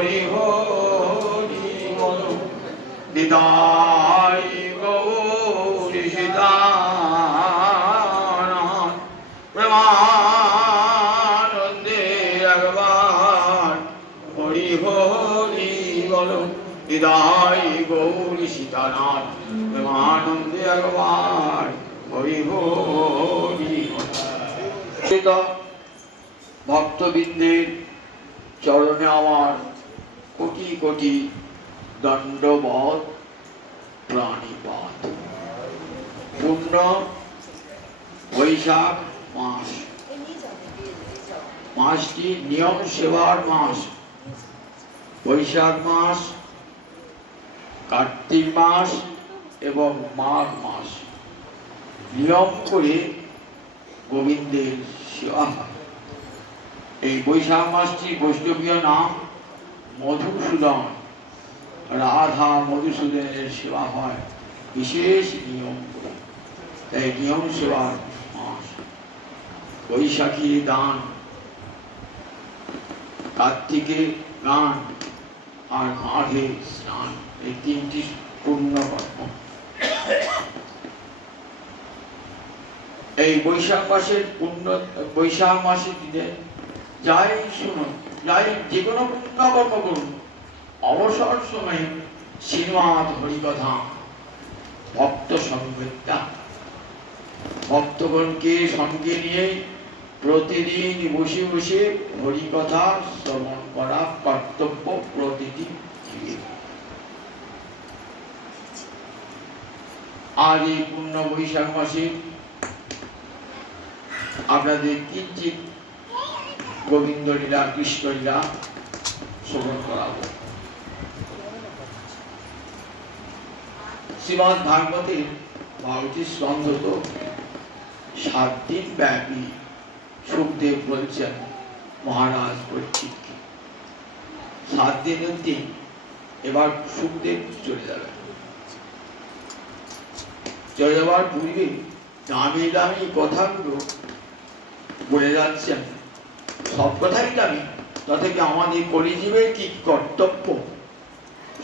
হরি হরি বল দিদাই গৌরী সীতানাথ প্রেমানন্দে একবার হরি হরি বল দিদাই গৌরী সীতানাথ প্রেমানন্দে একবার হরি হরি। ভক্তবৃন্দের চরণে আমার কোটি কোটি দণ্ডবত প্রাণীপাত। পূর্ণ বৈশাখ মাস, মাসটি নিয়ম সেবার মাস। বৈশাখ মাস, কার্তিক মাস এবং মাঘ মাস নিয়ম করে গোবিন্দের সেবা হয়। এই বৈশাখ মাসটি বৈষ্ণবীয় নাম মধুসূদন। রাধা মধুসূদনের সেবা হয় বিশেষ নিয়ম করে, তাই নিয়ম সেবার মাস। বৈশাখী দান, কার্তিকে গান আর মাঘে স্নান, এই তিনটি পূর্ণ কর্ম। এই বৈশাখ মাসের বৈশাখ মাসের দিনে যাই শুনুন, যাই যে কোনো পুণ্য কর্ম করুন, অবসর সময়ে শ্রীমৎ হরিকথা ভক্ত সংবেদ্যা, ভক্তগণকে সঙ্গে নিয়ে প্রতিদিন বসে বসে হরিকথা শ্রবণ করা কর্তব্য প্রতিটি জীবের। আজ এই পূর্ণ বৈশাখ মাসে আপনাদের কিঞ্চিত গোবিন্দ লীলা কৃষ্ণ লীলা শ্রবণ করাবো। শ্রীমদ্ ভাগবতের ভাগবতী স্কন্ধ তো 7 দিন ব্যাপী। সুখদেব বলছেন মহারাজ পরীক্ষিতকে 7 দিনের দিন এবার সুখদেব চলে যাবেন। চলে যাওয়ার পূর্বে দামি দামি কথাগুলো বলে যাচ্ছেন। সব কথাই দামি, তাতে কি আমাদের কলিজীবের কি কর্তব্য,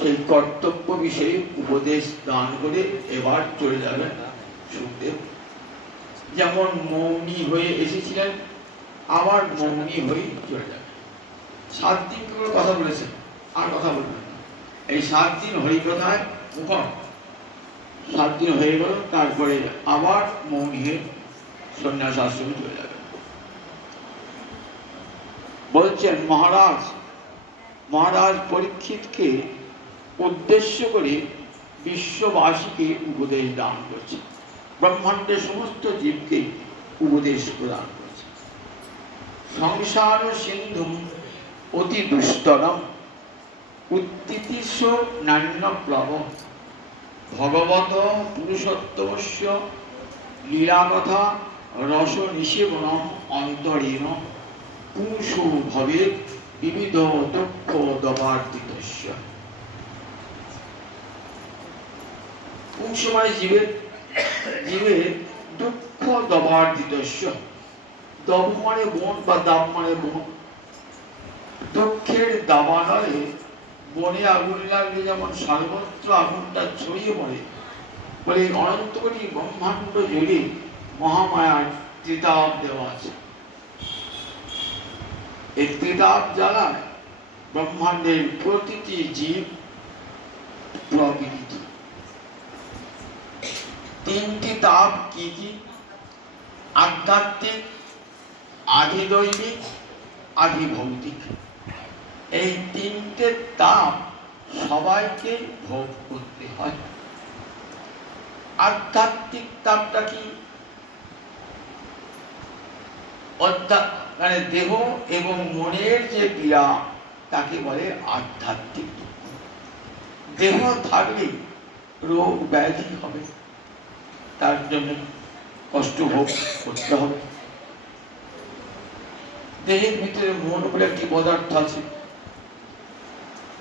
সেই কর্তব্য বিষয়ে উপদেশ দান করে এবার চলে যাবেন সুখদেব। যেমন মৌনী হয়ে এসেছিলেন, আবার মৌনী হয়ে চলে যাবেন। 7 দিন করে কথা বলেছেন, আর কথা বলবেন না। এই 7 দিন হরিকথায় মুখর। 7 দিন হয়ে গেল, তারপরে আবার মৌনী হয়ে সন্ন্যাস আশ্রমে চলে যাবেন। বলছেন মহারাজ পরীক্ষিতকে উদ্দেশ্য করে বিশ্ববাসীকে উপদেশ দান করছে, ব্রহ্মাণ্ডের সমস্ত জীবকে উপদেশ প্রদান করছে। সংসার সিন্ধু অতি দুস্তরম উত্তিতিস্য নান্যপ্লব ভগবত পুরুষোত্তমস্য লীলাকথা রস নিষেবনম অন্তরেণ পুংসু ভবেৎ বিবিধ দুঃখ দবার্দিতস্য। পুংস মানে জীবের দুঃখ দবার্দিতস্য। দব মানে বন বা দাব মানে বন। দুঃখের দাবানলে বনে আগুন লাগলে যেমন সর্বত্র আগুনটা ছড়িয়ে পড়ে, বলে অনন্ত কোটি ব্রহ্মাণ্ড জুড়ে মহামায়ার ত্রিতাপ দেওয়া আছে। এই ত্রিতাপ জ্বালায় ব্রহ্মাণ্ডের প্রতিটি জীব প্রকৃতি। 3টি তাপ কি কি? আধ্যাত্মিক, আধিদৈবিক, আধিভৌতিক। এই 3টে তাপ সবাইকে ভোগ করতে হয়। আধ্যাত্মিক তাপটা কি? মানে দেহ এবং মনের যে পীড়া, তাকে বলে আধ্যাত্মিক দুঃখ। দেহ থাকলে রোগ ব্যাধি হবে, তার জন্য কষ্ট ভোগ করতে হবে। দেহের ভিতরে মন বলে একটি পদার্থ আছে,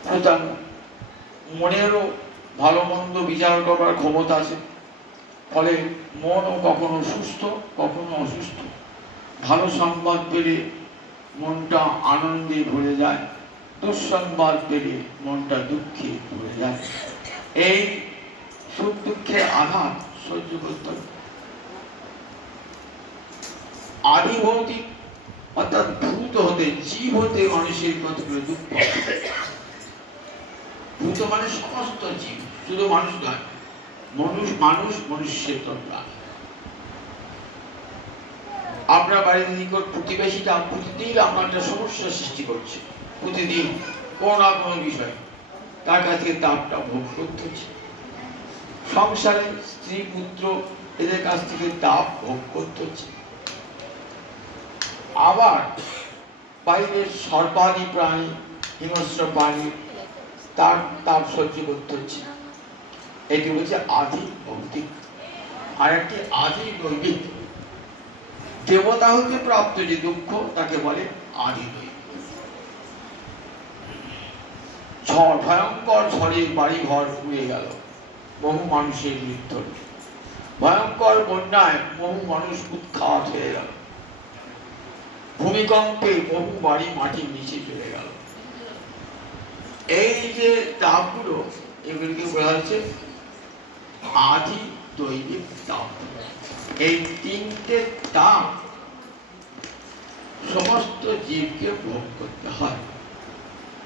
সুতরাং মনেরও ভালো মন্দ বিচার করার ক্ষমতা আছে। ফলে মনও কখনো সুস্থ কখনো অসুস্থ। ভালো সংবাদ পেলে মনটা আনন্দে ভরে যায়, দুঃসংবাদ পেলে মনটা দুঃখে ভরে যায়। এই সুখ দুঃখের আঘাত সহ্য করতে হবে। আদি ভৌতিক অর্থাৎ ভূত হতে, জীব হতে মানুষের কতগুলো দুঃখ। ভূত মানে সমস্ত জীব, শুধু মানুষ নয়। মনুষ্যের তন্ত্রা। আপনার বাড়ির নিকট প্রতিবেশীটা প্রতিদিন আপনার একটা সমস্যার সৃষ্টি করছে, প্রতিদিন কোন না কোনো বিষয় তার কাছ থেকে তাপটা ভোগ করতে হচ্ছে। সংসারে স্ত্রী পুত্র এদের কাছ থেকে তাপ ভোগ করতে হচ্ছে। আবার বাইরের সর্বাদি প্রাণী, হিংস্র প্রাণী, তার তাপ সহ্য করতে হচ্ছে। এটি হচ্ছে আদি ভৌতিক। আর একটি আদি দৈবিক। দেবতা হতে প্রাপ্ত যে দুঃখ তাকে বলে আদি দৈবিক। ঝড়, ভয়ঙ্কর ঝড়ে বাড়ি ঘর উড়ে গেল, বহু মানুষের মৃত্যু। ভয়ঙ্কর বন্যায় বহু মানুষ উৎখাত হয়ে গেল। ভূমিকম্পে বহু বাড়ি মাটির নিচে চলে গেল। এই যে তাপগুলো, এগুলিকে বলা হচ্ছে আদি দৈবিক তাপ। এই তিনটে তাপ সমস্ত জীবকে ভোগ করতে হয়।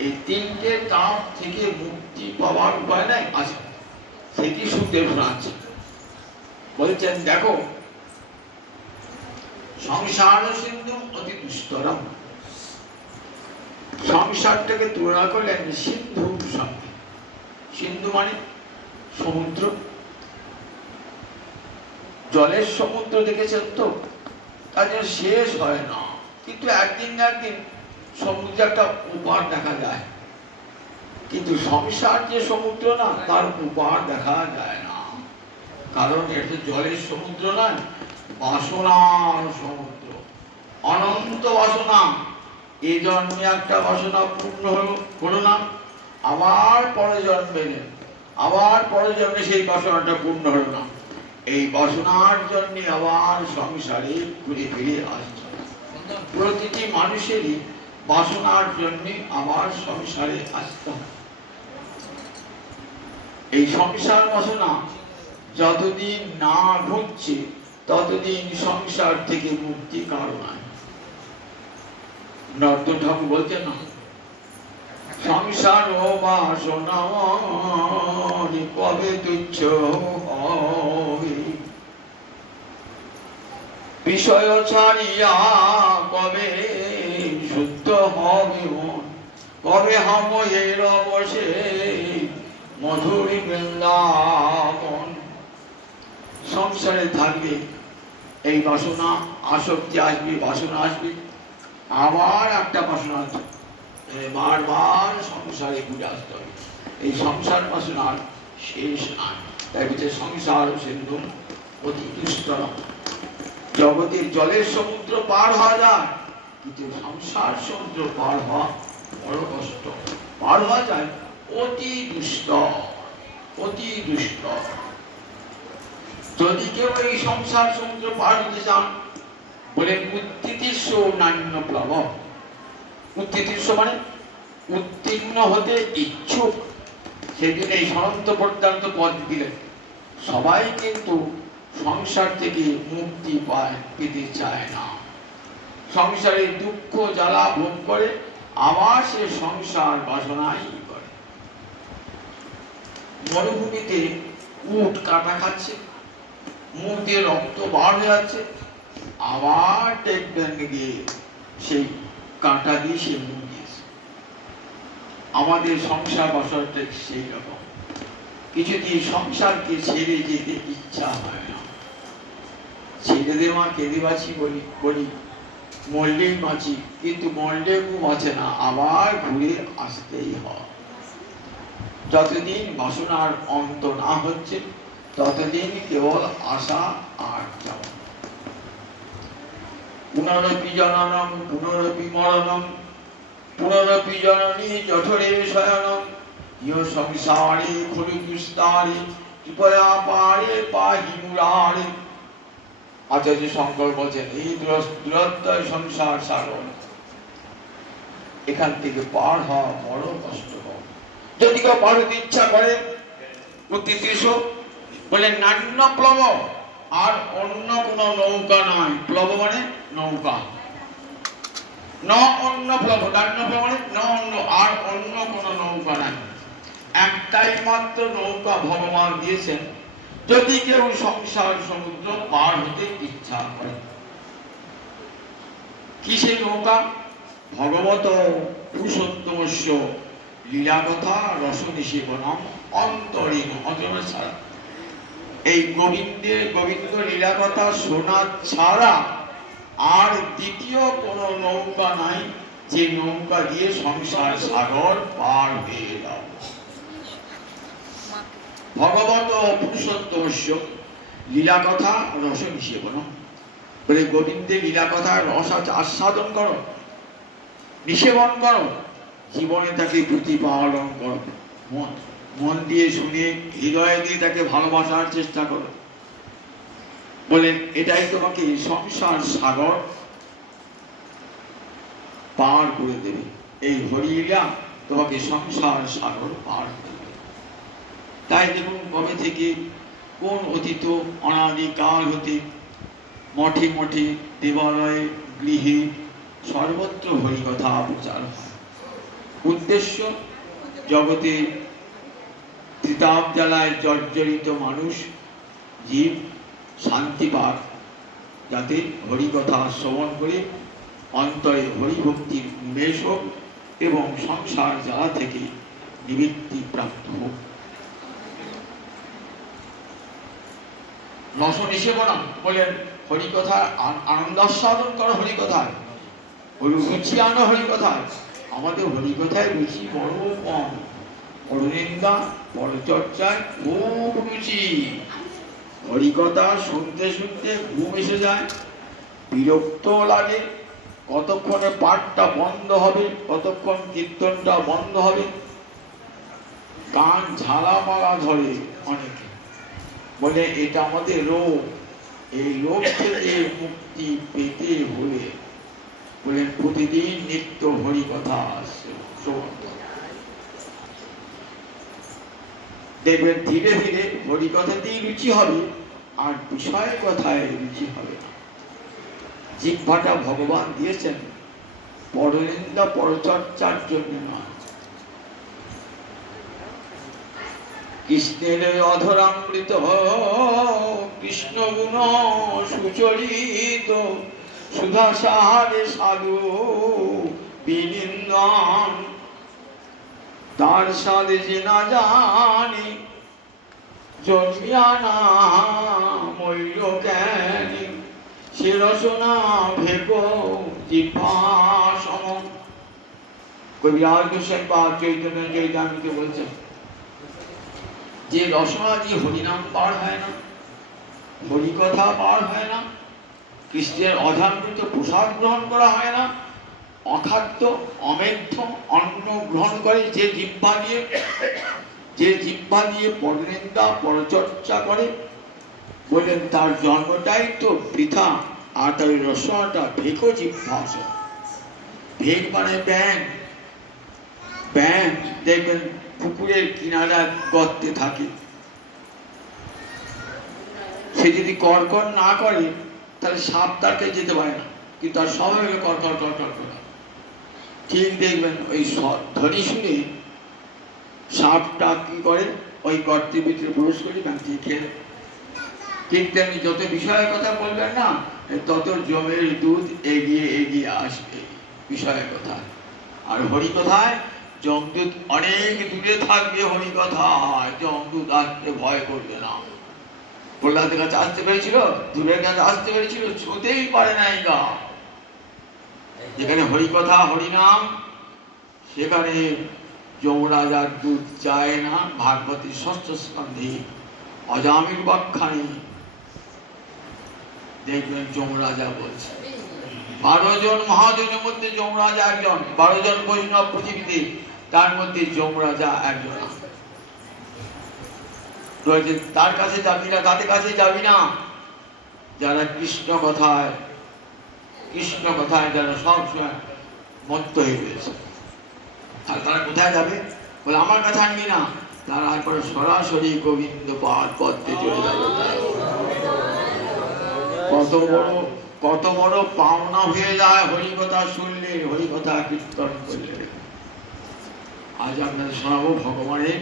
এই তিনটে তাপ থেকে মুক্তি পাওয়ার উপায় নাই আছে। সেটি সুখদেব শোনাচ্ছে, বলছেন দেখো, সংসার সিন্ধু অতি দুস্তরম। সংসারটাকে তুলনা করলেন সিন্ধুর সঙ্গে। সিন্ধু মানে সমুদ্র, জলের সমুদ্র দেখেছেন তো, তাদের শেষ হয় না, কিন্তু একদিন না একদিন সমুদ্রে একটা উপার দেখা যায়। কিন্তু সংসার যে সমুদ্র না, তার উপার দেখা যায় না, কারণ এটা জলের সমুদ্র নয়, বাসনার সমুদ্র, অনন্ত বাসনা। এই জন্মে একটা বাসনা পূর্ণ হলো না, আবার পরে জন্মেলেন, আবার পরে জন্মে সেই বাসনাটা পূর্ণ হলো না। এই বাসনার জন্য আবার সংসারে ঘুরে ফিরে আসছে। প্রতিটি মানুষেরই বাসনার জন্য আবার সংসারে আসতে হবে। এই সংসার বাসনা যতদিন না ঘুরছে ততদিন সংসার থেকে মুক্তি কারো নাই। নরোত্তম ঠাকুর বলছেন না, সংসার বাসনা কবে তুচ্ছ হবে, বিষয় ছাড়িয়া কবে শুদ্ধ হবে মন, কবে হম এর বসে মধুর বৃন্দাবন। সংসারে থাকবে এই বাসনা, আসক্তি আসবে, বাসনা আসবে, আবার একটা বাসনা আসবে, বারবার সংসারে ঘুরে আসতে হবে। এই সংসার বাসনার শেষ নাই। তাই বলছে সংসার সিন্ধু অতি দুস্তর। জগতের জলের সমুদ্র পার হওয়া যায়, কিন্তু সংসার সমুদ্র পার হওয়া বড় কষ্ট। পার হওয়া যায় অতি দুস্তর, অতি দুস্তর। যদি কেউ এই সংসার সমুদ্র পার হতে চান, বলে উত্তিতিস্য নান্য প্লব। উত্তিতিস্য মানে উত্তীর্ণ হতে ইচ্ছুক। সেদিন এই সনন্ত পর্যন্ত পদ দিলেন। সবাই কিন্তু সংসার থেকে মুক্তি পায়, পেতে চায় না। সংসারে দুঃখ জ্বালা ভোগ করে, আবার সে সংসার বাসনাই করে। মরুভূমিতে উট কাটা খাচ্ছে, মুখ দিয়ে রক্ত বার হয়ে যাচ্ছে, আবার দেখবেন গিয়ে সেই কাঁটা দিয়ে সে মুখ দিয়েছে। আমাদের সংসার বাসনাটা সেই রকম, কিছুদিন সংসারকে ছেড়ে যেতে ইচ্ছা হয় না। ছেড়ে দেওয়া কেঁদে বাঁচি বলি, মরলেই বাঁচি, কিন্তু মরলে বাঁচে না, আবার ঘুরে আসতেই হয়। যতদিন বাসনার অন্ত না হচ্ছে ততদিন কেবল আশা আর যাওয়া। পুনরপি জননম পুনরপি মরণম পুনরপি জননী জঠরে শয়নম ইহ সংসারে খলু দুস্তারে কৃপয়া পারে পাহি মুরারে। আচার্য শঙ্কর বলছেন, এই দুরত্তর সংসার সাগর, এখান থেকে পার হওয়া বড় কষ্টকর। যদি কেউ পার হতে ইচ্ছা করে প্রতিদেশ বলে নান্য প্লব, আর অন্য কোন নৌকা নয়। প্লব মানে নৌকা, ন অন্য প্লব, নান্য প্লব মানে ন অন্য, আর অন্য কোন নৌকা নাই। একটাই মাত্র নৌকা ভগবান দিয়েছেন যদি কেউ সংসার সমুদ্র পার হতে ইচ্ছা করে। কি সেই নৌকা? ভগবত পুরুষোত্তমস্য লীলা কথা রসনি সেবনম অন্তরীণ অন্তরীণ ছাড়া, এই গোবিন্দ লীলা কথা শোনা ছাড়া আর দ্বিতীয় কোন নৌকা নাই যে নৌকা দিয়ে সংসার সাগর পার হয়ে যাও। ভগবত পুরুষোত্তমস্য লীলা কথা রসনি সেবনম, বলে গোবিন্দের লীলা কথা রস আস্বাদন করো, নিষেবন করো, জীবনে তাকে প্রতিপালন করো, মন দিয়ে শুনে হৃদয় দিয়ে তাকে ভালোবাসার চেষ্টা করো। বলেন এটাই তোমাকে সংসার সাগর পার করে দেবে। এই হরিলীলা তোমাকে সংসার সাগর পার করে দেবে। তাই দেখুন কবে থেকে কোন অতীত অনাদিকাল হতে মঠে মঠে দেবালয়ে গৃহে সর্বত্র হরিকথা প্রচার হয়। উদ্দেশ্য জগতে ত্রিতাপ জ্বালায় জর্জরিত মানুষ জীব শান্তি পাক, যাতে হরিকথা শ্রবণ করে অন্তরে হরিভক্তির উন্মেষ হোক এবং সংসার জ্বালা থেকে নিবৃত্তি প্রাপ্ত হোক। রসন সেবন বলেন হরিকথা আনন্দাস্বাদন করো, হরিকথায় রুচি আনো, হরিকথায়। আমাদের হরিকথায় রুচি বড় কম, পরনিন্দা পরচর্চায় খুব রুচি। হরিকথা শুনতে শুনতে ঘুম এসে যায়, বিরক্ত লাগে। কতক্ষণে পাঠটা বন্ধ হবে, কতক্ষণ কীর্তনটা বন্ধ হবে, কান ঝালামালা ধরে অনেকে। বলে এটা আমাদের রোগ, এই রোগ থেকে মুক্তি পেতে হলে বলেন প্রতিদিন নিত্য হরিকথা শ্রবণ করা। দেখবেন ধীরে ধীরে হরিকথাতেই রুচি হবে, আর বিষয় কথায় রুচি হবে না। জিহ্বাটা ভগবান দিয়েছেন পরনিন্দা পরচর্চার জন্য নয়। কৃষ্ণের অধরামৃত কৃষ্ণ গুণ সুচরিত সুধা সাহারে সাধু বিনিন্দন, তার সাধে যে না জানি জন্মিয়া না ময়ূর জ্ঞানী, সে রসনা ভেকো জিহ্বা সম। কবিরাজ গোস্বামী বা চৈতন্য চৈতামৃতে বলছেন যে রসনা দিয়ে হরিনাম পার হয় না, হরিকথা পার হয় না, কৃষ্ণের অধামৃত প্রসাদ গ্রহণ করা হয় না, অখাদ্য অমেধ্য অন্ন গ্রহণ করে যে জিহ্বা দিয়ে পরনিন্দা পরচর্চা করে, বললেন তার জন্মটাই তো বৃথা। আর তার রসনাটা ভেকো জিহ্বা। ভেক মানে ব্যাং। ব্যাং দেখবেন পুকুরের কিনারা গর্তে থাকে, সে যদি কড়কড় না করে তাহলে সাপ তাকে যেতে পারে না, কিন্তু তার সবাই হলো কড়কড় কড়কড় করে। ঠিক দেখবেন ওই ধ্বনি শুনে সাপটা কি করে, ওই গর্তের ভিতরে প্রবেশ করে ব্যাংকে খেয়ে। কিন্তু আমি যত বিষয়ের কথা বলবেন না, তত জমের দুধ এগিয়ে এগিয়ে আসবে বিষয়ের কথা। আর হরিকথায় যমদূত অনেক দূরে থাকবে, হরিকথায় যমদূত আসতে ভয় করবে না। প্রহ্লাদের কাছে আসতে পেরেছিল, দূরের কাছে আসতে পেরেছিল, ছুঁতেই পারে নাই গা। যেখানে হরিকথা হরিনাম, সেখানে যমরাজার দুধ চায় না। ভাগবতের ষষ্ঠ স্কন্ধে অজামিল বাখ্যানে দেখবেন যমরাজা বলছে 12 জন মহাজনের মধ্যে যমরাজা একজন, 12 জন বৈষ্ণব পৃথিবীতে, তার মধ্যে যমরাজা একজন। তার কাছে যাবি না, তাদের কাছে যাবি না যারা কৃষ্ণ কথায় যারা সবসময় মত্ত হয়ে গেছে। আর তারা কোথায় যাবে? বলে আমার কাছে আনবি না, তারা একবারে সরাসরি গোবিন্দ পাদ পদ্মে চলে যাবে। কত বড় পাওনা হয়ে যায় হরিকথা শুনলে, হরিকথা কীর্তন করলে। আজ আপনাদের শোনাবো ভগবানের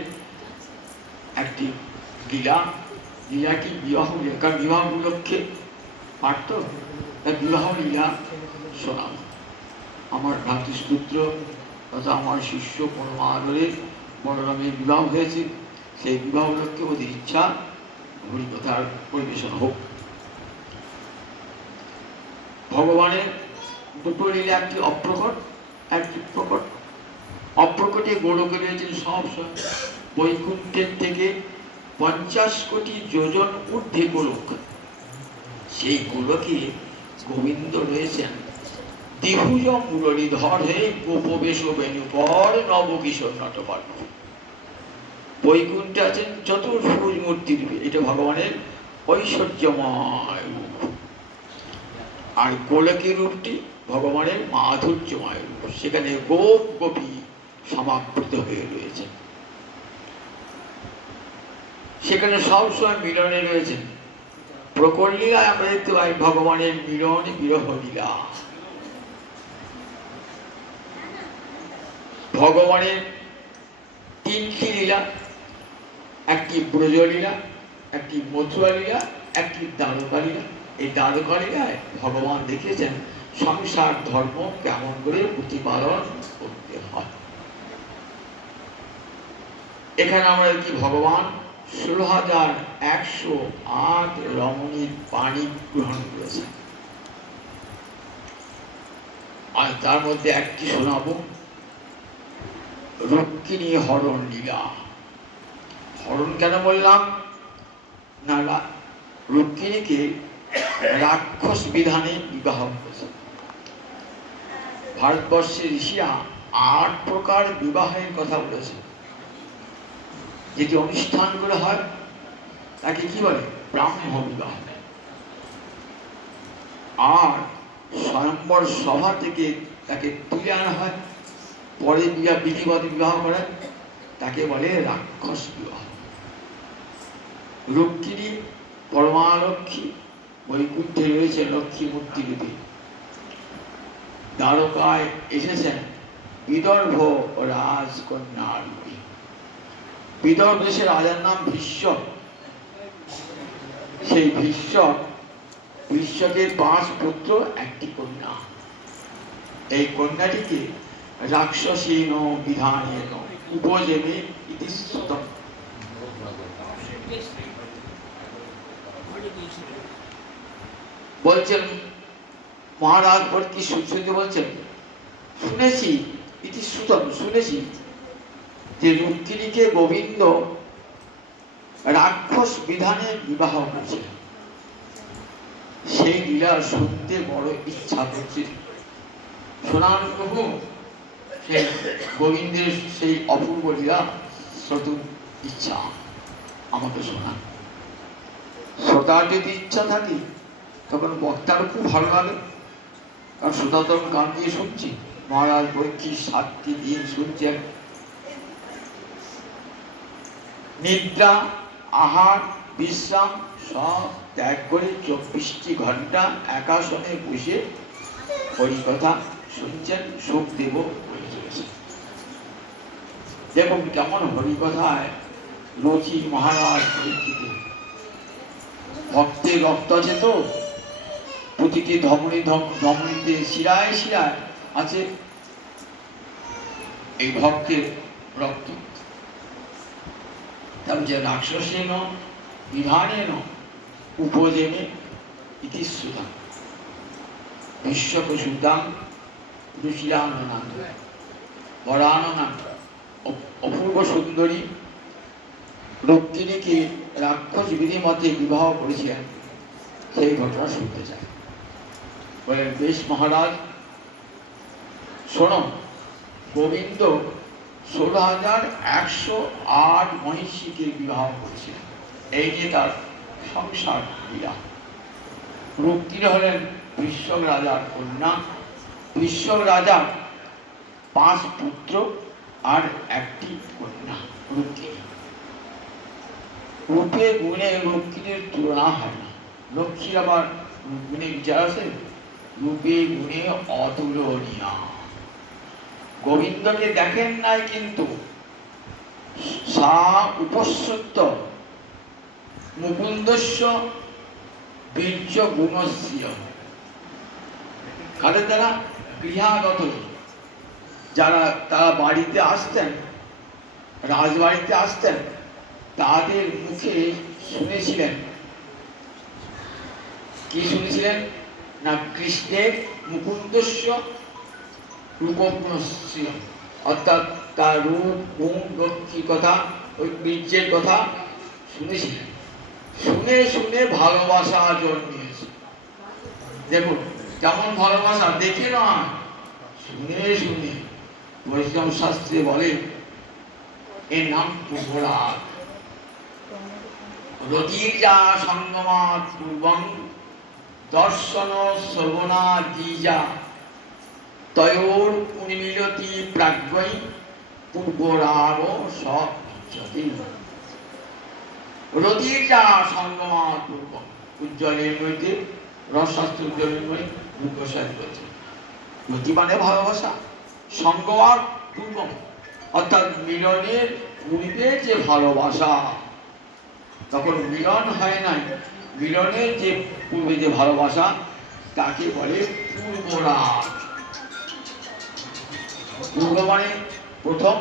একটি লীলা। লীলা কি? বিবাহ লীলা। কারণ বিবাহ উপলক্ষে পারত, তার বিবাহ লীলা শোনাব। আমার ভ্রাতৃপুত্র তথা আমার শিষ্য পরমাদরের বলরামের বিবাহ হয়েছে, সেই বিবাহ উপলক্ষে ওদের ইচ্ছা হরিকথার পরিবেশন হোক। ভগবানের দুটো লীলা, একটি অপ্রকট, একটি প্রকট। অপ্রকটে গোলকে রয়েছেন সব বৈকুণ্ঠের থেকে 50 কোটি যোজন ঊর্ধ্বে গোলক। সেই গোলকে গোবিন্দ রয়েছেন দ্বিভুজ মুরলীধর হয়ে গোপবেশ বেণুপর নবকিশোর নটবর্ণ। বৈকুণ্ঠে আছেন চতুর্ভুজ মূর্তি রূপে, এটা ভগবানের ঐশ্বর্যময় রূপ। আর গোলকের রূপটি ভগবানের মাধুর্যময় রূপ, সেখানে গোপ গোপী সমাবৃত হয়ে রয়েছে। সেখানে সবসময় মিলনে রয়েছেন। প্রকট লীলায় আমরা দেখতে পাই ভগবানের মিলন বিরহ লীলা। ভগবানের 3টি লীলা, একটি ব্রজলীলা, একটি মথুরা লীলা, একটি দ্বারকা লীলা। এই দ্বারকা লীলায় ভগবান দেখিয়েছেন সংসার ধর্ম কেমন করে প্রতিপালন করতে হয়। এখানে আমরা কি ভগবান 16,108 রমণীর পানি গ্রহণ করেছেন। আর তার মধ্যে একটি শোনাবো, রুক্মিণী হরণ লীলা। হরণ কেন বললাম না, রুক্মিণীকে রাক্ষস বিধানে বিবাহ করেছে। ভারতবর্ষের ঋষিরা 8 প্রকার বিবাহের কথা বলেছে। যেটি অনুষ্ঠান করে হয় তাকে কি বলে? ব্রাহ্ম বিবাহ। আর স্বয়ম্বর সভা থেকে তাকে তুলে আনা হয়, পরে বিধিবদ্ধ বিবাহ করে, তাকে বলে রাক্ষস বিবাহ। রুক্মিণী পরমালক্ষ্মী, বৈকুণ্ঠে রয়েছে লক্ষ্মী মূর্তি রূপে। দ্বারকায় এসেছেন বিদর্ভ রাজকন্যা রূপে। বিদর্ভ দেশের রাজার নাম ভীষ্ম। সেই ভীষ্মকের 5 পুত্র, একটি কন্যা। এই কন্যাটিকে রাক্ষসীন বিধানেন উপজেনে ইতি শ্রুতম। বলছেন মহারাজ কি শুনতে বলছেন? শুনেছি, ইতি শ্রুতম, শুনেছি যে রুক্মিণীকে গোবিন্দ রাক্ষস বিধানে বিবাহ করেছিলেন। সেই লীলা শুনতে বড় ইচ্ছা করছে। শোনান প্রভু সেই গোবিন্দের সেই অপূর্ব লীলা, শ্রোতুর ইচ্ছা আমাকে শোনান। শ্রোতার যদি ইচ্ছা থাকে তখন বক্তারও খুব ভালো লাগে, কারণ শ্রোতা তো গান দিয়ে শুনছি। মহারাজ পরীক্ষিত 7টি দিন শুনছেন, নিদ্রা, আহার, বিশ্রাম সব ত্যাগ করে 24টি ঘন্টা একাসনে বসে হরিকথা শুনছেন, সুখদেব বলে চলেছেন। দেখুন কেমন হরিকথায় রচি মহারাজ পরীক্ষিত। ভক্তের রক্ত আছে তো, প্রতিটি ধমনীতে শিরায় শিরায় আছে এই ভক্তের রক্ত। তবে যে রাক্ষসেন বিধানেন উপজেনে ইতি শ্রুতম। বিশ্বপ্রসুদ্ধাং রুচিরাননাথ বরাননাথ। অপূর্ব সুন্দরী রুক্মিণীকে রাক্ষস বিধি মতে বিবাহ করেছিলেন, সেই ঘটনা শুনতে চায়। বলেন বেশ মহারাজ, শোনো, গোবিন্দ 16,108 মহিষীকে বিবাহ করেছিলেন। এই যে তার সংসার লীলা। রুক্মিণী হলেন বৃষক রাজার কন্যা। বৃষক রাজা 5 পুত্র আর একটি কন্যা রুক্মিণী। রূপে গুণে রুক্মিণীর তুলনা হয় না। লক্ষ্মীর আবার রুক্মিণী বিচার আছে, রূপে গুণে অতুলনীয়া। গোবিন্দকে দেখেন নাই, কিন্তু সা উপসৃত মুকুন্দস্য বীর্য গুণস্য। কাদের দ্বারা? গৃহাগত, যারা তারা বাড়িতে আসতেন, রাজবাড়িতে আসতেন, তাদের মুখে শুনেছিলেন, কি শুনেছিলেন না, কৃষ্ণের মুকুন্দস্য রূপগুণস্য, অর্থাৎ তার রূপ গুণ লক্ষ্মীর কথা, ওই বীর্যের কথা শুনেছিলেন। শুনে শুনে ভালোবাসা জন্মিয়েছে। দেখুন কেমন ভালোবাসা, দেখে না, শুনে শুনে। বৈষ্ণব শাস্ত্রে বলে এর নাম পূর্বরাগ। রতির্যা সঙ্গমাৎ পূর্বং দর্শন শ্রবণা দ্বিজা তয়োর উন্মিলতি প্রাজ্ঞৈ পূর্বরাগ সপ্ততি। রতির্যা সঙ্গমাৎ পূর্বং, উজ্জ্বলের মধ্যে রসশাস্ত্র উজ্জ্বলের মধ্যে রূপসার রয়েছে। রতি মানে ভালোবাসা, সঙ্গ আর পূর্বং অর্থাৎ মিলনের পূর্বে যে ভালোবাসা, তখন মিলন হয় নাই, মিলনের যে পূর্বে যে ভালোবাসা তাকে বলে পূর্বরাগ। পূর্ব মানে প্রথম,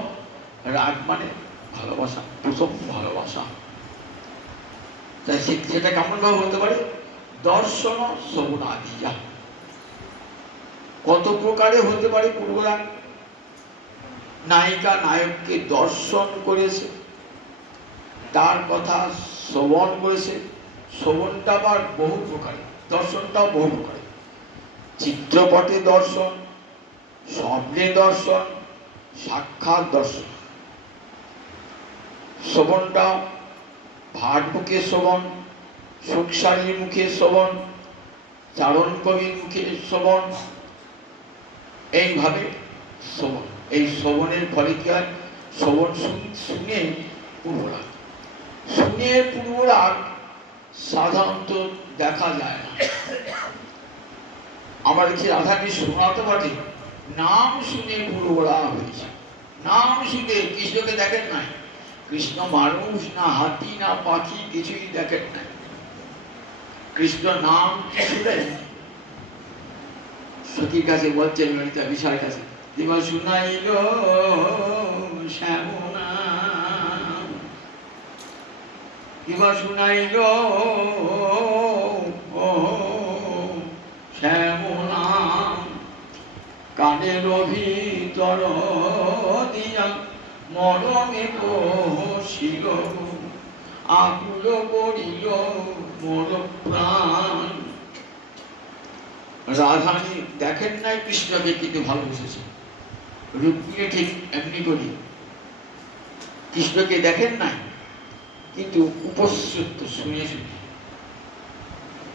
রাগ মানে ভালোবাসা, প্রথম ভালোবাসা। তাই সেটা কেমন ভাবে হতে পারে? দর্শন শ্রবণাদিয়া। কত প্রকারে হতে পারে পূর্বরাগ? নায়িকা নায়ককে দর্শন করেছে, তার কথা শ্রবণ করেছে। শ্রবণটা আবার বহু প্রকারে, দর্শনটাও বহু প্রকারে। চিত্রপটে দর্শন, স্বপ্নে দর্শন, সাক্ষাৎ দর্শন। শ্রবণটা ভাট মুখে শ্রবণ, সুখসারীর মুখে শ্রবণ, চারণ কবির মুখে শ্রবণ, এইভাবে শ্রবণ। এই শ্রবণের ফলে কি হয়? শ্রবণ শুনে পূর্বরাগ। শুনে পূর্বরাগ সাধারণত দেখা যায় না। আমরা দেখছি রাধাকৃষ্ণ শোনাতে পারে, নাম শুনে পূর্বরাগ হয়েছে। নাম শুনে, কৃষ্ণকে দেখেন নাই, কৃষ্ণ মানুষ না হাতি না পাখি, কিছুই দেখেন নাই। কৃষ্ণ নাম কি শুনেন? সখীর কাছে বলছেন, ললিতা বিশার কাছে, দিবা শুনাইল শ্যামনা, দিবা শুনাইল শ্যামনা, কানের ভিতর দিয়া মরমে কহিল, আকুল করিল মোর প্রাণ। রাধারানী দেখেন নাই কৃষ্ণকে, কিন্তু ভালোবেসেছে। রুক্মিণী ঠিক এমনি করি, কৃষ্ণকে দেখেন নাই, কিন্তু উপস্থিত শুনে শুনে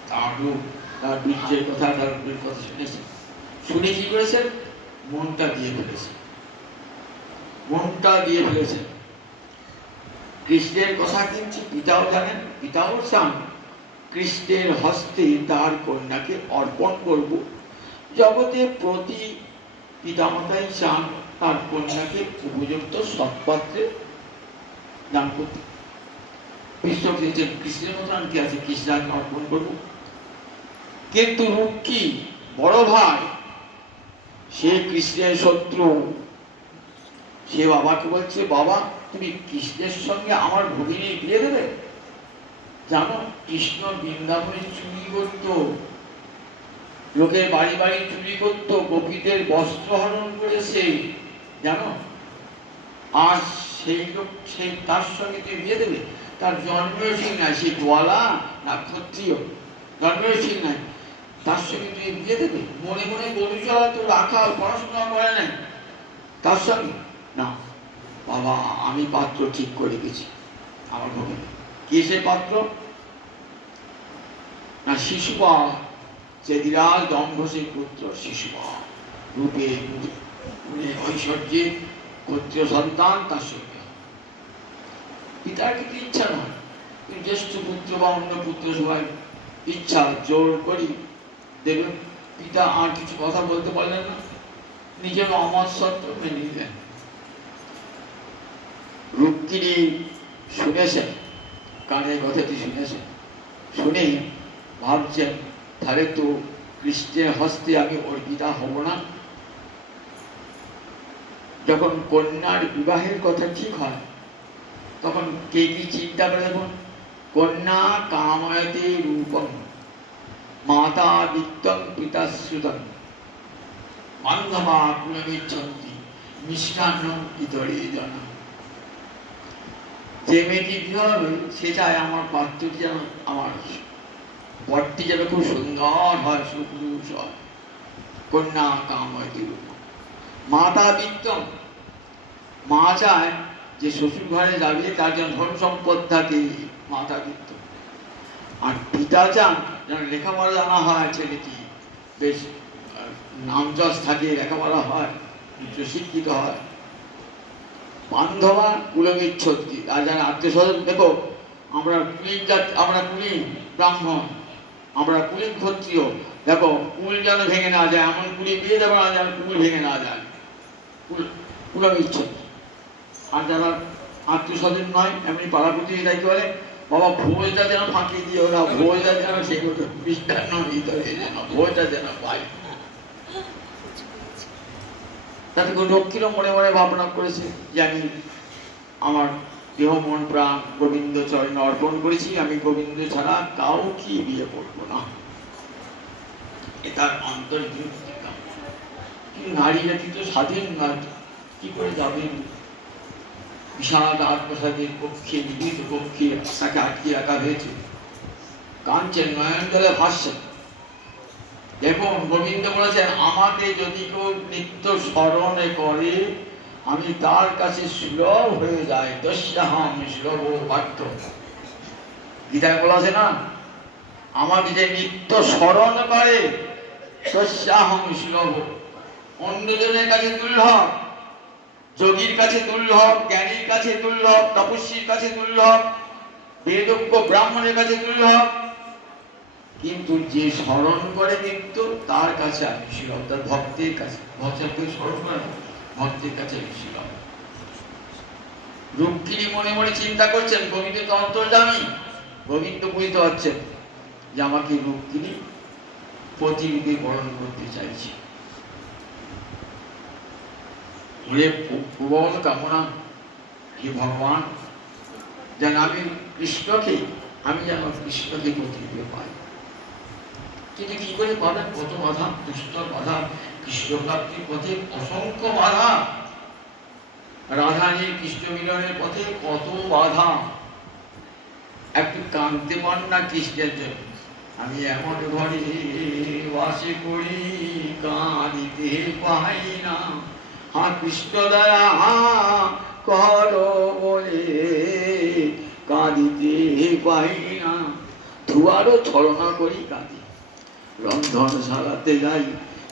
তার রূপ, তার বীর্যের কথা, তার রূপের কথা শুনেছে। শুনে কি করেছেন? মনটা দিয়ে ফেলেছে, মনটা দিয়ে ফেলেছে। কৃষ্ণের কথা কিন্তু পিতাও জানেন, পিতাও চান কৃষ্ণের হস্তে তার কন্যাকে অর্পণ করব। জগতে প্রতি পিতামাতাই চান তার কন্যাকে উপযুক্ত সৎপাত্রে দান করতে। কৃষ্ণ চেয়েছেন কৃষ্ণের মতো আনতে আছে, কৃষ্ণাকে অর্পণ করব। কিন্তু রুক্মী বড় ভাই, সে কৃষ্ণের শত্রু। সে বাবাকে বলছে, বাবা তুমি কৃষ্ণের সঙ্গে আমার ভগিনী বিয়ে দেবে? জানো কৃষ্ণ বৃন্দাবনে চুরি করত, লোকের বাড়ি বাড়ি চুরি করত, গোপীদের বস্ত্র হরণ করেছে, জানো? আর সেই লোক, সেই তার সঙ্গে তুমি বিয়ে দেবে? তার জন্মেও ঠিক নাই, সে গোয়ালা না ক্ষত্রিয়, জন্মেও ঠিক নাই, তার সঙ্গে তুমি বিয়ে দেবে? মনে মনে গরু চলা তো রাখাল, পড়াশোনা করে নাই, তার সঙ্গে না। বাবা আমি পাত্র ঠিক করে গেছি আমার ভগিনী। কে সে পাত্র? না শিশুপাল, সে বিরাজ দম্ভসের পুত্র শিশুপাল। রূপে ঐশ্বর্যে ক্ষত্রিয় সন্তান তার সঙ্গে। পিতার কিন্তু ইচ্ছা নয়, জ্যেষ্ঠ পুত্র বা অন্য পুত্র সবাই ইচ্ছা জোর করি দেবে। পিতা আর কিছু কথা বলতে পারলেন না, নিজের অমত সত্য মেনে নিলেন। রুক্মিণী শুনেছেন, কানের কথাটি শুনেছেন, শুনে ভাবছেন তাহলে তো কৃষ্ণের হস্তে আমি অর্পিতা হব না। যখন কন্যার বিবাহের কথা ঠিক হয় তখন কে কি চিন্তা করে দেখুন, কন্যা কাময়তে রূপম মাতা বিত্তং পিতা শ্রুতং বান্ধবা কুলমিচ্ছন্তি মিষ্টান্নম ইতরে জনা। যে মেয়েটি বিবাহ হবে সে চায় আমার পাত্রটি যেন, আমার বরটি যেন খুব সুন্দর হয়, সুপুরুষ হয়। কন্যা কাময়তে রূপম মাতা বিত্তম, মা চায় যে শ্বশুর ঘরে যাবে তার যেন ধন সম্পদ থাকে, মাতা বিত্ত। আর পিতা চান যেন লেখাপড়া জানা হয়, ছেলেটি বেশ নামযশ থাকে, লেখাপড়া হয়, শিক্ষিত হয়। বান্ধবা কুলমিচ্ছতি, আর যারা আত্মীয় স্বজন, দেখো আমরা কুলীন জাত, আমরা কুলীন ব্রাহ্মণ, আমরা কুলীন ক্ষত্রিয়, দেখো কুল যেন ভেঙে না যায়, এমন কুলি বিয়ে দেবো না যেন কুল ভেঙে না যায়, কুলমিচ্ছতি। আর যারা আত্মীয় স্বজন নয়, এমনি পাড়া প্রতিবেশী কি বলে, বাবা ভোজটা যেন ফাঁকি দিয়ে ওরা, ভোজটা যেন সেগুলো মিষ্টান্ন ভিতরে যেন ভোজটা যেন পায়। তাতে লক্ষ্মীরও মনে মনে ভাবনা করেছে, জানি আমার দেহ মন প্রাণ গোবিন্দ চরণে অর্পণ করেছি, আমি গোবিন্দ ছাড়া কাউকে বিয়ে করবো না। এটার অন্তর্যুক্তি। কিন্তু নারী জাতি তো স্বাধীন নয়, কি করে যাবেন? বিশাল রাজপ্রাসাদের কক্ষে, নিবিড় কক্ষে তাকে আটকে রাখা হয়েছে, কাঁদছেন, নয়ন জলে ভাসছেন। দেখুন গোবিন্দ বলেছেন, আমাকে যদি কেউ নিত্য স্মরণে করে আমি তার কাছে সুলভ হয়ে যাই, দস্যাহম সুলভ বাক্য। গীতায় বলেছে না, আমাকে যে নিত্য স্মরণ করে দস্যাহম সুলভ। অন্যজনের কাছে দুর্লভ, যোগীর কাছে দুর্লভ, জ্ঞানীর কাছে দুর্লভ, তপস্বীর কাছে দুর্লভ, বেদজ্ঞ ব্রাহ্মণের কাছে দুর্লভ, কিন্তু যে স্মরণ করে কিন্তু তার কাছে আমি সুলভ, তার ভক্তের কাছে। ভক্তকে স্মরণ করে ভক্তের কাছে আমি সুলভ। রুক্মিণী মনে মনে চিন্তা করছেন, গোবিন্দ তো অন্তর্যামী, গোবিন্দ বুঝতে পারছেন যে আমাকে রুক্মিণী প্রতিরূপে বরণ করতে চাইছে। প্রবল কামনা, হে ভগবান, যেন আমি কৃষ্ণকে, আমি যেন কৃষ্ণকে প্রতিরূপে পাই। কিন্তু কি করে পাবেন? কত বাধা, দুষ্টর বাধা, কৃষ্ণ প্রাপ্তির পথে অসংখ্য বাধা, রাধারানীর কৃষ্ণ মিলনের পথে কত বাধা। একটু কাঁদতে পান না কৃষ্ণের জন্য? আমি এমন ঘরে বাসে করি কাঁদিতে পাই না, হা কৃষ্ণ দয়া করো বলে কাঁদিতে পাই না। ধুয়ারও ছলনা করি কাঁদি, রন্ধন সারাতে যাই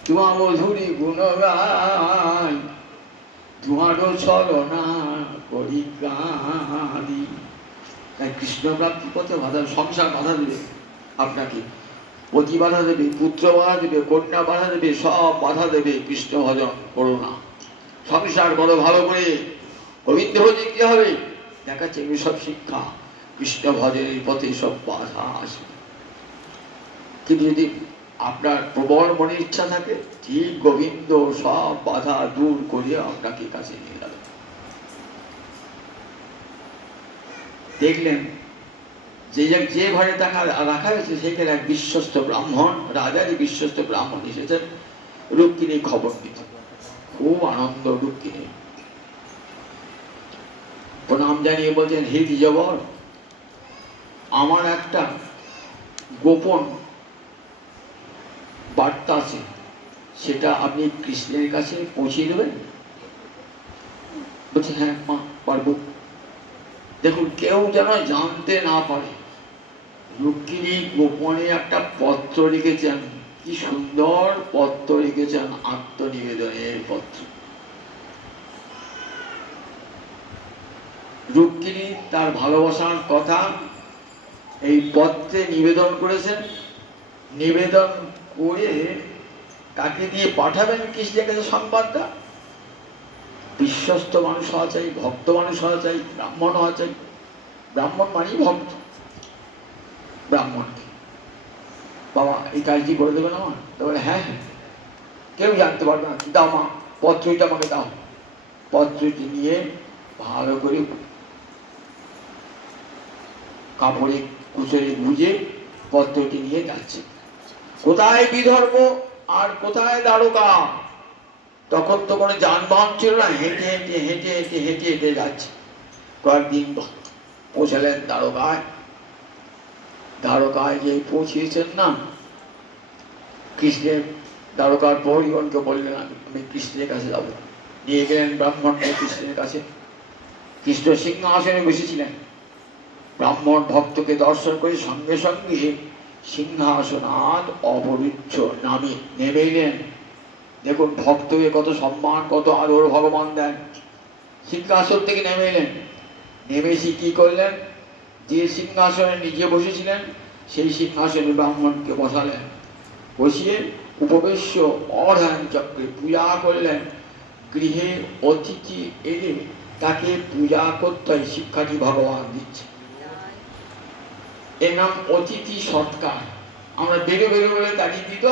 তোমার মধুরী গুণ গাই, তোমারও ছলনা করি কাঁদি। তাই কৃষ্ণ প্রাপ্তি পথে বাধা, সংসার বাধা দেবে আপনাকে, পতি বাধা দেবে, পুত্র বাধা দেবে, কন্যা বাধা দেবে, সব বাধা দেবে। কৃষ্ণ ভজন করো না, সংসার বড় ভালো করে গোবিন্দ ভজে কি হবে দেখাচ্ছে সব শিক্ষা। কৃষ্ণ ভজনের পথে সব বাধা আসবে। কিন্তু যদি আপনার প্রবল মনের ইচ্ছা থাকে, ঠিক গোবিন্দ সব বাধা দূর করে আপনাকে কাছে নিয়ে যাবে। দেখলেন যে ঘরে রাখা হয়েছে সেখানে এক বিশ্বস্ত ব্রাহ্মণ, রাজারই বিশ্বস্ত ব্রাহ্মণ এসেছেন রুক্মিণী খবর দিতে। খুব আনন্দ রুক্মিণী, প্রণাম জানিয়ে বলছেন, হে দ্বিজবর, আমার একটা গোপন বার্তা আছে, সেটা আপনি কৃষ্ণের কাছে পৌঁছে দেবেন? বলছে, হ্যাঁ মা, পারবো। দেখুন কেউ যেন জানতে না পারে। রুক্মিণী গোপনে একটা পত্র লিখেছেন, কি সুন্দর পত্র লিখেছেন, আত্মনিবেদনের পত্র। রুক্মিণী তার ভালোবাসার কথা এই পত্রে নিবেদন করেছেন। নিবেদন করে কাকে দিয়ে পাঠাবেন কৃষ্ণের কাছে সংবাদটা? বিশ্বস্ত মানুষ হওয়া চাই, ভক্ত মানুষ হওয়া চাই, ব্রাহ্মণ হওয়া চাই। ব্রাহ্মণ মানেই ভক্ত। ব্রাহ্মণকে বাবা এই কাজটি করে দেবেন আমার? বলে হ্যাঁ হ্যাঁ, কেউ জানতে পারবে না, দাও মা পত্রটা আমাকে দাও। পত্রটি নিয়ে ভালো করে কাপড়ে কুচরে গুঁজে পত্রটি নিয়ে যাচ্ছে। কোথায় বিদর্ভ আর কোথায় দ্বারকা? তখন তো কোনো যানবাহন ছিল না, হেঁটে হেঁটে হেঁটে হেঁটে হেঁটে হেঁটে যাচ্ছে। কয়েকদিন পৌঁছালেন দ্বারকায়। দ্বারকায় যে পৌঁছিয়েছেন না, কৃষ্ণের দ্বারকার প্রহরীগণকে বললেন আমি কৃষ্ণের কাছে যাবো। নিয়ে গেলেন ব্রাহ্মণকে কৃষ্ণের কাছে। কৃষ্ণ সিংহাসনে বসেছিলেন। ব্রাহ্মণ ভক্তকে দর্শন করে সঙ্গে সঙ্গে সিংহাসনাদ অবরুদ্ধ নামে নেমে এলেন। দেখুন ভক্তকে কত সম্মান, কত আদর ভগবান দেন। সিংহাসন থেকে নেমে এলেন। নেমে এসে কি করলেন? যে সিংহাসনে নিজে বসেছিলেন সেই সিংহাসনে ব্রাহ্মণকে বসালেন। বসিয়ে উপবেশ্য অধ্যায়ন চক্রে পূজা করলেন। গৃহে অতিথি এলে তাকে পূজা করতে হয়, শিক্ষাটি ভগবান দিচ্ছে। এর নাম অতিথি সৎকার। আমরা বেরো বেরো বলে দাঁড়িয়ে দিত,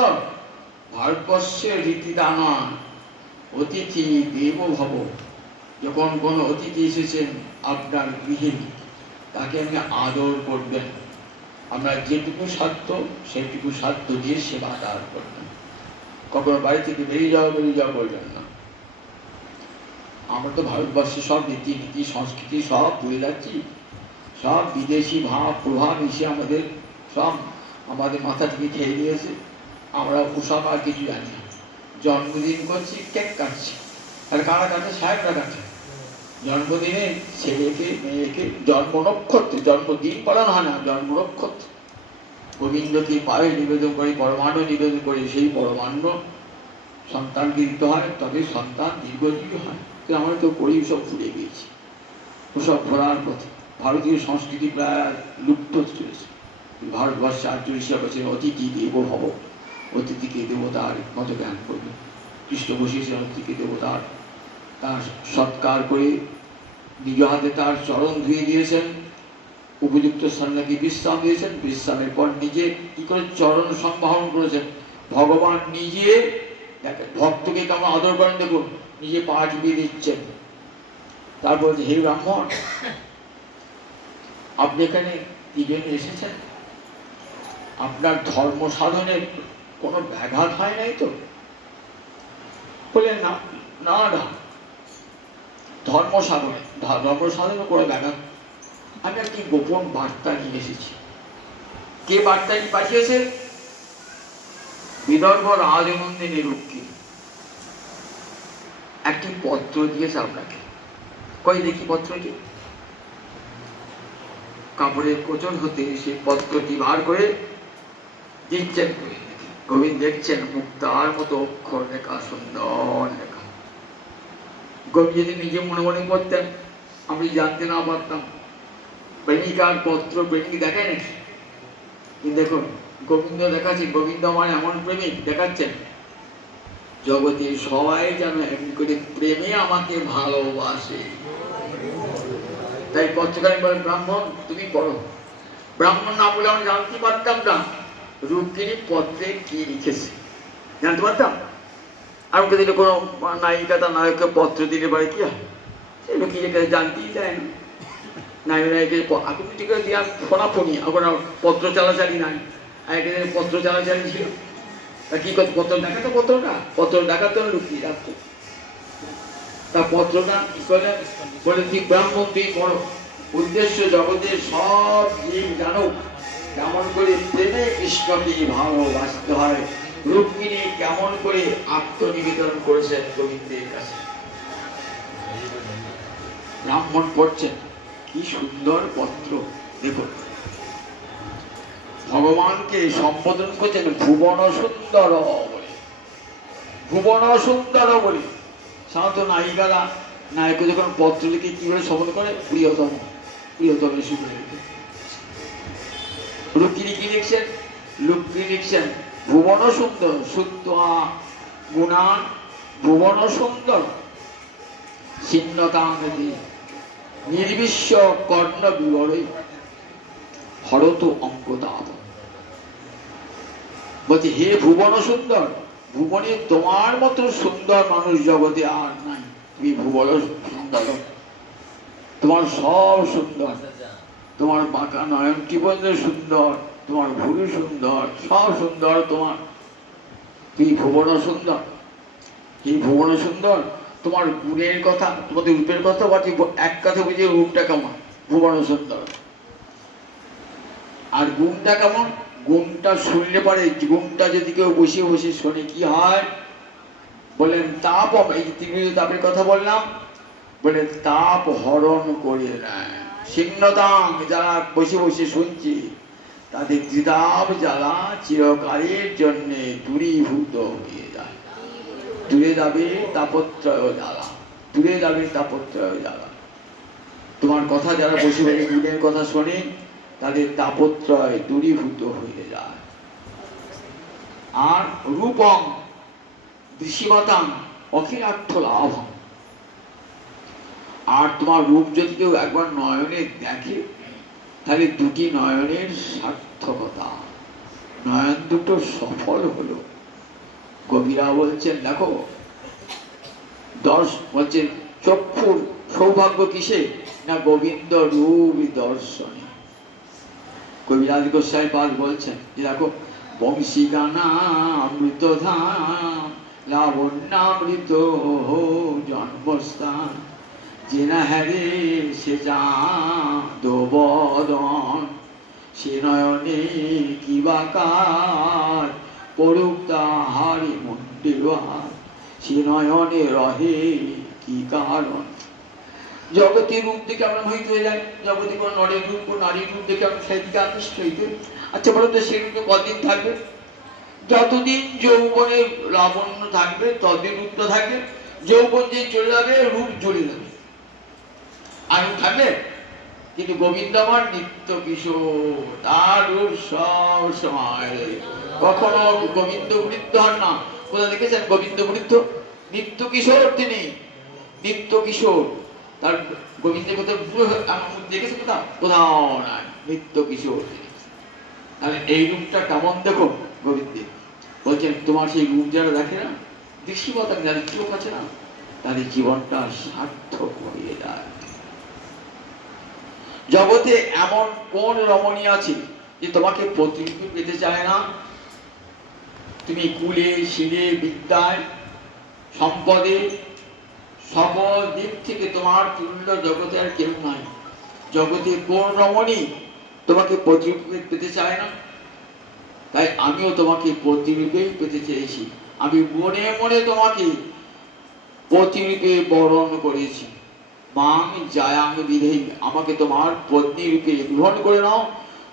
ভারতবর্ষের রীতি তা নয়। অতিথি দেব ভব। যখন কোনো অতিথি এসেছেন আপনার গৃহে, তাকে আপনি আদর করবেন। আমরা যেটুকু সাধ্য সেটুকু সাধ্য দিয়ে সেবা আদার করবেন। কখনো বাড়ি থেকে বেরিয়ে যাওয়া বলবেন না। আমরা তো ভারতবর্ষে সব রীতিনীতি সংস্কৃতি সব ভুলে যাচ্ছি। সব বিদেশি ভাব প্রভাব এসে আমাদের সব আমাদের মাথা থেকে খেয়ে নিয়েছে। আমরা ওসব আর কিছু জানি না। জন্মদিন করছি, কেক কাটছি, আর কারা কাটে? সাহেবরা কাটে। জন্মদিনে ছেলেকে মেয়েকে জন্ম নক্ষত্র, জন্মদিন পালন হয় না, জন্ম নক্ষত্র। গোবিন্দকে পায়ে নিবেদন করে, পরমান্ন নিবেদন করে, সেই পরমান্ন সন্তানকে দিতে হয়, তবে সন্তান দীর্ঘজীবী হয়। আমরা তো করি সব ভুলে গিয়েছি। ওসব ভোলার পথে ভারতীয় সংস্কৃতি প্রায় লুপ্ত চলেছে। ভারতবর্ষে 48 বছর অতিথি দেব ভব। অতিথিকে দেবতার মতো জ্ঞান করবে। কৃষ্ণ বসিয়েছেন অতিথিকে দেবতার। তার সৎকার করে নিজ হাতে তার চরণ ধুয়ে দিয়েছেন। উপযুক্ত স্থানে বিশ্রাম দিয়েছেন। বিশ্রামের পর নিজে কি করে চরণ সংবহন করেছেন। ভগবান নিজে ভক্তকে কেমন আদর করেন দেখুন, নিজে পা টিপিয়ে দিচ্ছেন। তারপর হে ব্রাহ্মণ, আপনি এখানে কি জন্য এসেছেন? আপনার ধর্ম সাধনের কোনো ব্যাঘাত হয় নাই তো? বললেন না না না, ধর্ম সাধনে কোনো ব্যাঘাত। আমি একটি গোপন বার্তা নিয়ে এসেছি। কে বার্তাটি পাঠিয়েছে? বিদর্ভ রাজনন্দিনী রুক্মিণী একটি পত্র দিয়েছে আপনাকে। কই দেখি পত্রটি। কাপড়ের কোচন হতে সেই পত্রটি বার করে দিচ্ছেন। গোবিন্দ দেখছেন মুক্তার মতো অক্ষর লেখা, সুন্দর লেখা। গোবিন্দ যদি নিজে মনে মনে করতেন, আমি জানতে না পারতাম। প্রেমিকার পত্র প্রেমিক দেখে নাকি? কিন্তু দেখুন গোবিন্দ দেখাচ্ছে, গোবিন্দ আমার এমন প্রেমিক দেখাচ্ছেন, জগতের সবাই যেন এমনি করে প্রেমে আমাকে ভালোবাসে। তাই পত্রকারী বলেন, ব্রাহ্মণ তুমি পড়ো। ব্রাহ্মণ না বলে আমি জানতে পারতাম না রুক্মিণী পত্রে কি লিখেছে, জানতে পারতাম। আর ওকে দিলে কোনো নায়িকা তার নায়ককে পত্র দিলে পারে কি হয়? সেগুলো কি লিখেছে জানতেই চায় না। নায়ক নায়িকে এখন ঠিক আছে দিয়া ফোনাফোনি, এখন পত্র চালাচালি নাই। আগে পত্র চালাচালি ছিল। তা কি করতো? পত্র দেখাতো, পত্র দেখাতো রুক্মিণী রাখতো। তা পত্রটা কি করে বলে, তুই ব্রাহ্মণ তুই পড়ো। উদ্দেশ্য জগতের সব জীব জানো কেমন করে প্রেমে কৃষ্ণকে ভালোবাসতে হয়। রুক্মিণী কেমন করে আত্মনিবেদন করেছেন গোবিন্দের কাছে। ব্রাহ্মণ পড়ছেন, কি সুন্দর পত্র দেখুন। ভগবানকে সম্বোধন করছেন ভুবন সুন্দর বলে। ভুবন সুন্দর বলে। সাধারণত নায়িকারা নায়ক যখন পত্র লিখে কি করে শপথ করে, প্রিয়তম প্রিয়তম শুনে রুক্মিণী কি লিখছেন, রুক্মিণী লিখছেন ভুবন সুন্দর সুত্বা গুণান ভুবন সুন্দর ছিন্নতাঙ্গতি নির্বিশ্ব কর্ণ বিবরই হরত অঙ্গদাব। বলছে হে ভুবন সুন্দর, ভুবনে তোমার মতো সুন্দর মানুষ জগতে আর নাই। তুমি ভুবন সুন্দর, তোমার সব সুন্দর, তোমার বাঁকা নয়নটি বলতে সুন্দর, তোমার ভুরু সুন্দর, সব সুন্দর তোমার। তুমি ভুবন সুন্দর, এই ভুবন সুন্দর। তোমার গুণের কথা, তোমাদের রূপের কথা বলছি, এক কথা বুঝে রূপটা কেমন, ভুবন সুন্দর। আর গুণটা কেমন, গুণটা শুনলে পরে, গুণটা যদি কেউ বসে বসে শোনে কি হয়, বলেন তাপ, এই ত্রিবিধ তাপের কথা বললাম, বলে তাপ হরণ করে নেয়। ছিন্নতাং, যারা বসে বসে শুনছে তাদের ত্রিতাপ জ্বালা চিরকালের জন্য দূরীভূত হয়ে যায়। দূরে যাবে তাপত্রয় জ্বালা, দূরে যাবে তাপত্রয় জ্বালা। তোমার কথা যারা বসে বসে গুণের কথা শোনে তাদের তাপত্রয় দূরীভূত হয়ে যায়। আর রূপং দৃশ্যমাতাং অখিলার্থ লাভং, আর তোমার রূপ যদি কেউ একবার নয়নে দেখে তাহলে দুটি নয়নের সার্থকতা, নয়ন দুটো সফল হলো। কবিরা বলছেন দেখো, বলছেন চক্ষুর সৌভাগ্য কিসে না গোবিন্দ রূপ দর্শনে। কবিরাজ গোস্বামী পাদ বলছেন যে দেখো, বংশী গানা অমৃত ধাম লাবণ্যামৃত জন্মস্থান, যে না হ্যারে সে চাঁদবদন, সে নয়নে কি বা কাজ করুক তাহারি মন্দির, সে নয়নে রহে কি কারণ। জগতের রূপ দেখে আমরা মোহিত হয়ে যাই, জগতে কোনো নরের রূপ ও নারীর রূপ দেখে আমরা সেদিকে আকৃষ্ট হইতে। আচ্ছা বলো তো, সেই রূপে কদিন থাকবে? যতদিন যৌবনের লাবণ্য থাকবে ততদিন রূপটা থাকবে। যৌবন যে চলে যাবে রূপ জ্বলে যাবে, আর থাকবে। কিন্তু গোবিন্দ আমার নিত্য কিশোর, তার রূপ সব সময়। কখনো গোবিন্দ বৃদ্ধ হন না। কোথায় দেখেছেন গোবিন্দ বৃদ্ধ? নিত্য কিশোর তিনি, নিত্য কিশোর। তার গোবিন্দের কোথাও দেখেছে কোথাও? কোথাও নাই, নিত্য কিশোর তিনি। তাহলে এই রূপটা কেমন দেখো গোবিন্দের। বলছেন তোমার সেই রূপ যারা দেখে না, দৃশ্যপথ যাদের চোখ আছে না, তাদের জীবনটা সার্থক হয়ে যায়। জগতে এমন কোন রমণী আছে যে তোমাকে প্রতিরূপে পেতে চায় না? তুমি কুলে শিলে বিদ্যায় সম্পদে সকল দিক থেকে তোমার তুল্য জগতে আর কেউ নাই। জগতে কোন রমণী তোমাকে প্রতিরূপে পেতে চায় না? তাই আমিও তোমাকে প্রতিরূপেই পেতে চেয়েছি। আমি মনে মনে তোমাকে প্রতিরূপে বরণ করেছি। মাং জায়াং বিধেই, আমাকে তোমার পত্নী রূপে গ্রহণ করে নাও,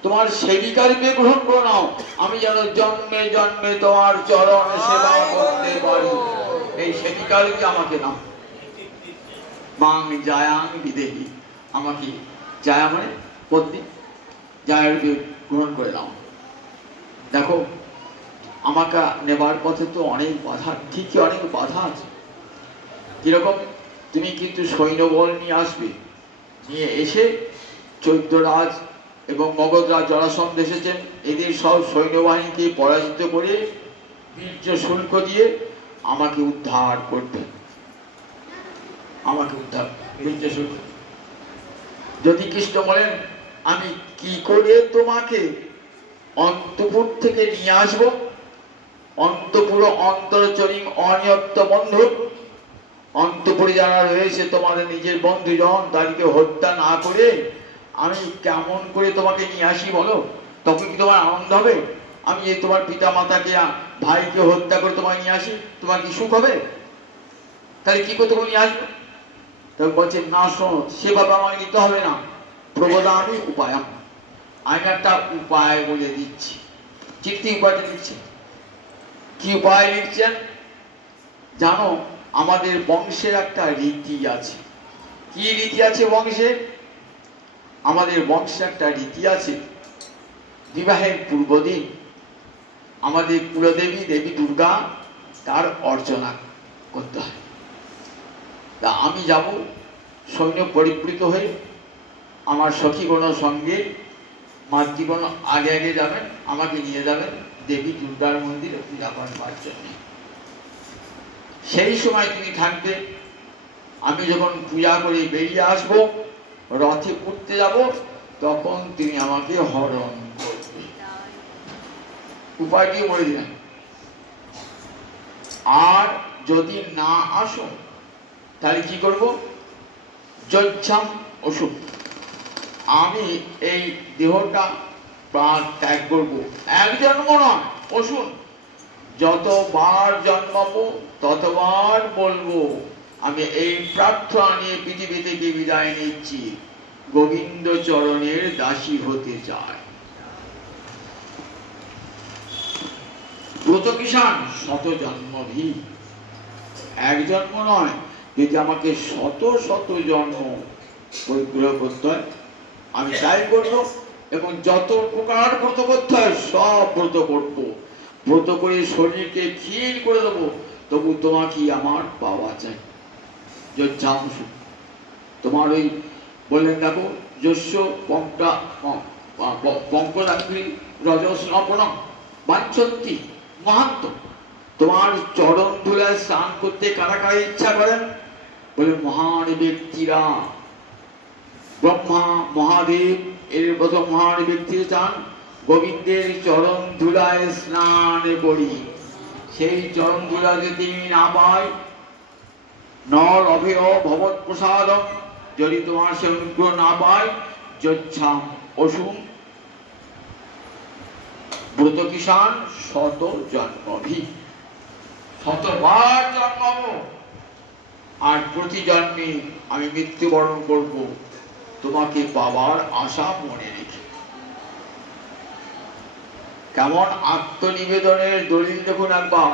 তোমার সেবিকা রূপে গ্রহণ করে নাও। আমি যেন জন্মে জন্মে তোমার চরণ সেবা করতে পারি, এই সেবিকা রূপে আমাকে নাও। মাং জায়াং বিধেই, আমাকে জায়া মানে পত্নী, জায়া রূপে গ্রহণ করে নাও। দেখো, আমাকে নেবার পথে তো অনেক বাধা, ঠিকই অনেক বাধা আছে। কিরকম? তুমি কিন্তু সৈন্যবল নিয়ে আসবে, নিয়ে এসে চৈত্যরাজ এবং মগধরাজ জরাসন্ধ এসেছেন, এদের সব সৈন্যবাহিনীকে পরাজিত করে বীর্য শুল্ক দিয়ে আমাকে উদ্ধার করবে। আমাকে উদ্ধার, বীর্য শুল্ক। যদি কৃষ্ণ বলেন আমি কি করে তোমাকে অন্তপুর থেকে নিয়ে আসবো, অন্তপুর অন্তরচরিং অনিয়ত্ত বন্ধু, অন্তপুরে যারা রয়েছে তোমাদের নিজের বন্ধুজন, তাদেরকে হত্যা না করে আমি কেমন করে তোমাকে নিয়ে আসি বলো? তখন কি তোমার আনন্দ হবে? আমি যে তোমার পিতা মাতাকে ভাইকে হত্যা করে তোমায় নিয়ে আসি, তোমার কি সুখ হবে? তাহলে কি করে তোমাকে নিয়ে আসবো? তখন বলছে না শোনো, সেভাবে আমাকে নিতে হবে না, প্রবোধামি উপায়, আমি একটা উপায় বলে দিচ্ছি। চিঠি উপায়টা দিচ্ছি। কি উপায় লিখছেন জানো? আমাদের বংশের একটা রীতি আছে, কি রীতি আছে বংশে? আমাদের বংশে একটা রীতি আছে, বিবাহের পূর্বদিন আমাদের কুলদেবী দেবী দুর্গা তার অর্চনা করতে হয়। তা আমি যাব সৈন্য পরিবৃত হয়ে, আমার সখীগণের সঙ্গে, মাতৃগণ আগে আগে যাবেন, আমাকে নিয়ে যাবেন দেবী দুর্গার মন্দিরে পূজা করবার জন্য। সেই সময় তুমি থাকবে, আমি যখন পূজা করে বেরিয়ে আসব, রথে উঠতে যাব, তখন তুমি আমাকে হরণ করবে। উপায় দিয়ে বলে দিলাম। আর যদি না আসো তাহলে কি করব? যচ্ছাম অসুখ, আমি এই দেহটা প্রাণ ত্যাগ করব। এক জন্ম নয়, অসুন যতবার জন্মাবো ততবার বলবো আমি এই প্রার্থনা নিয়ে পৃথিবী থেকে বিদায় নিচ্ছি, গোবিন্দ চরণের দাসী হতে চায়। ব্রত কিষাণ শত জন্মভি, এক জন্ম নয়, যদি আমাকে শত শত জন্ম পরিগ্রহ করতে হয় আমি তাই করবো। এবং যত প্রকার ব্রত করতে হয় সব ব্রত করবো, ব্রত করে শরীরকে ক্ষীণ করে দেবো, তবু তোমাকে আমার পাওয়া চাই। তোমার ওই বললেন দেখো, যস্য পঙ্কজাগ্রি রজস্নপনম বাঞ্ছন্তি মাহাত্ম, তোমার চরণ ধুলায় স্নান করতে কারা কারা ইচ্ছা করেন? বলে মহান ব্যক্তিরা, ব্রহ্মা মহাদেব এর প্রথম মহান ব্যক্তি চান গোবিন্দের চরণ ধুলায় স্নান করি। সেই চরণ ধুলা যদি না পাই, নর অভেয় ভগবৎ প্রসাদ, যদি তোমার সে অনুগ্রহ না পাই, যচ্ছাম অসুম ব্রত কিষাণ শত জন্মভি, শতবার জন্মাবো, আর প্রতি জন্মে আমি মৃত্যুবরণ করব তোমাকে পাওয়ার আশা মনে রেখে। কেমন আত্মনিবেদনের দলিল দেখুন একবার।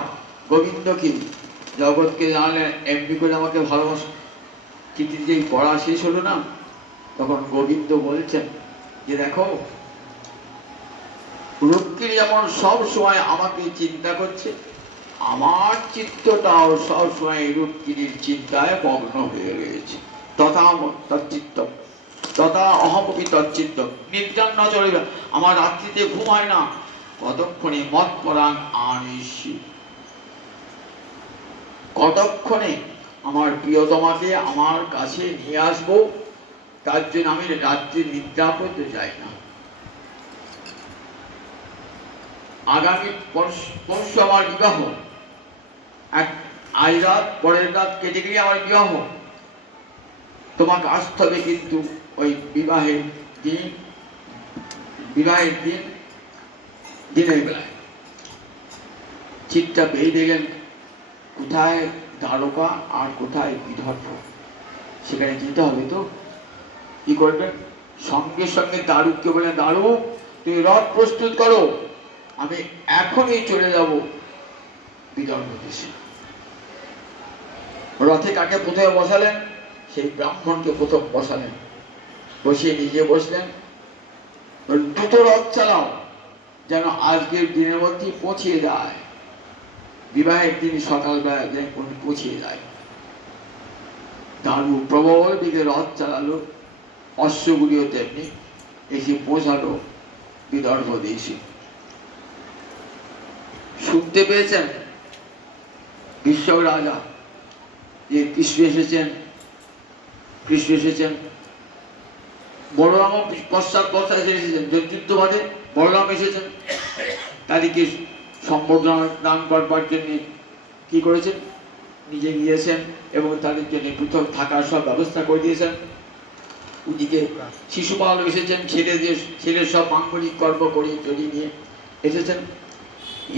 গোবিন্দকে জগৎকে জানলেন, এমনি করে আমাকে ভালোবাসা। কিন্তু যেই পড়া শেষ হলো না, তখন গোবিন্দ বলছেন যে দেখো, রুক্মিণী যেমন সব সময় আমাকে চিন্তা করছে, আমার চিত্তটাও সব সময় রুক্মিণীর চিন্তায় মগ্ন হয়ে রয়েছে। তথা তচ্চিত্ত তথা অহমপি তচ্চিত্ত নির্জন না চলিবে। আমার রাত্রিতে ঘুম হয় না, কতক্ষণে মত পরাং আনিসি, কতক্ষণে আমার প্রিয়তমাকে আমার কাছে নিয়ে আসবো, তার জন্য আমি রাত্রি নিদ্রা করতে যাই না। আগামী পরশু আমার বিবাহ, আজ রাত পরের রাত কেটে গেলে আমার বিবাহ, তোমাকে আসতে হবে কিন্তু ওই বিবাহের দিন দিনের বেলায়। চিঠটা পেয়ে দিলেন কোথায় দ্বারকা আর কোথায় বিদর্ভ, সেখানে যেতে হবে। তো কি করবেন? সঙ্গে সঙ্গে দারুককে বলেন, দারুক তুমি রথ প্রস্তুত করো, আমি এখনই চলে যাব বিদর্ভ দেশে। রথে কাকে প্রথমে বসালেন? সেই ব্রাহ্মণকে প্রথম বসালেন, বসিয়ে নিজে বসলেন। দ্রুত রথ চালাও, যেন আজকের দিনের মধ্যে পৌঁছিয়ে যায়, বিবাহের দিন সকালবেলা যেন পৌঁছিয়ে যায়। দারু প্রবল দিকে রথ চালালো, অশ্বগুলিও তেমনি এসে পৌঁছালো বিদর্ভ দেশে। শুনতে পেয়েছেন বিশ্ব রাজা যে কৃষ্ণ এসেছেন। বলরাম পশ্চাৎ এসেছেন, যুদ্ধবাদে বলরাম এসেছেন, তাদেরকে সম্বর্ধনা দান করবার জন্য কি করেছেন? নিজে গিয়েছেন এবং তাদের জন্য পৃথক থাকার সব ব্যবস্থা করে দিয়েছেন। ওদিকে শিশুপাল এসেছেন, ছেলের সব মাঙ্গলিক কর্ম করিয়ে চড়িয়ে নিয়ে এসেছেন।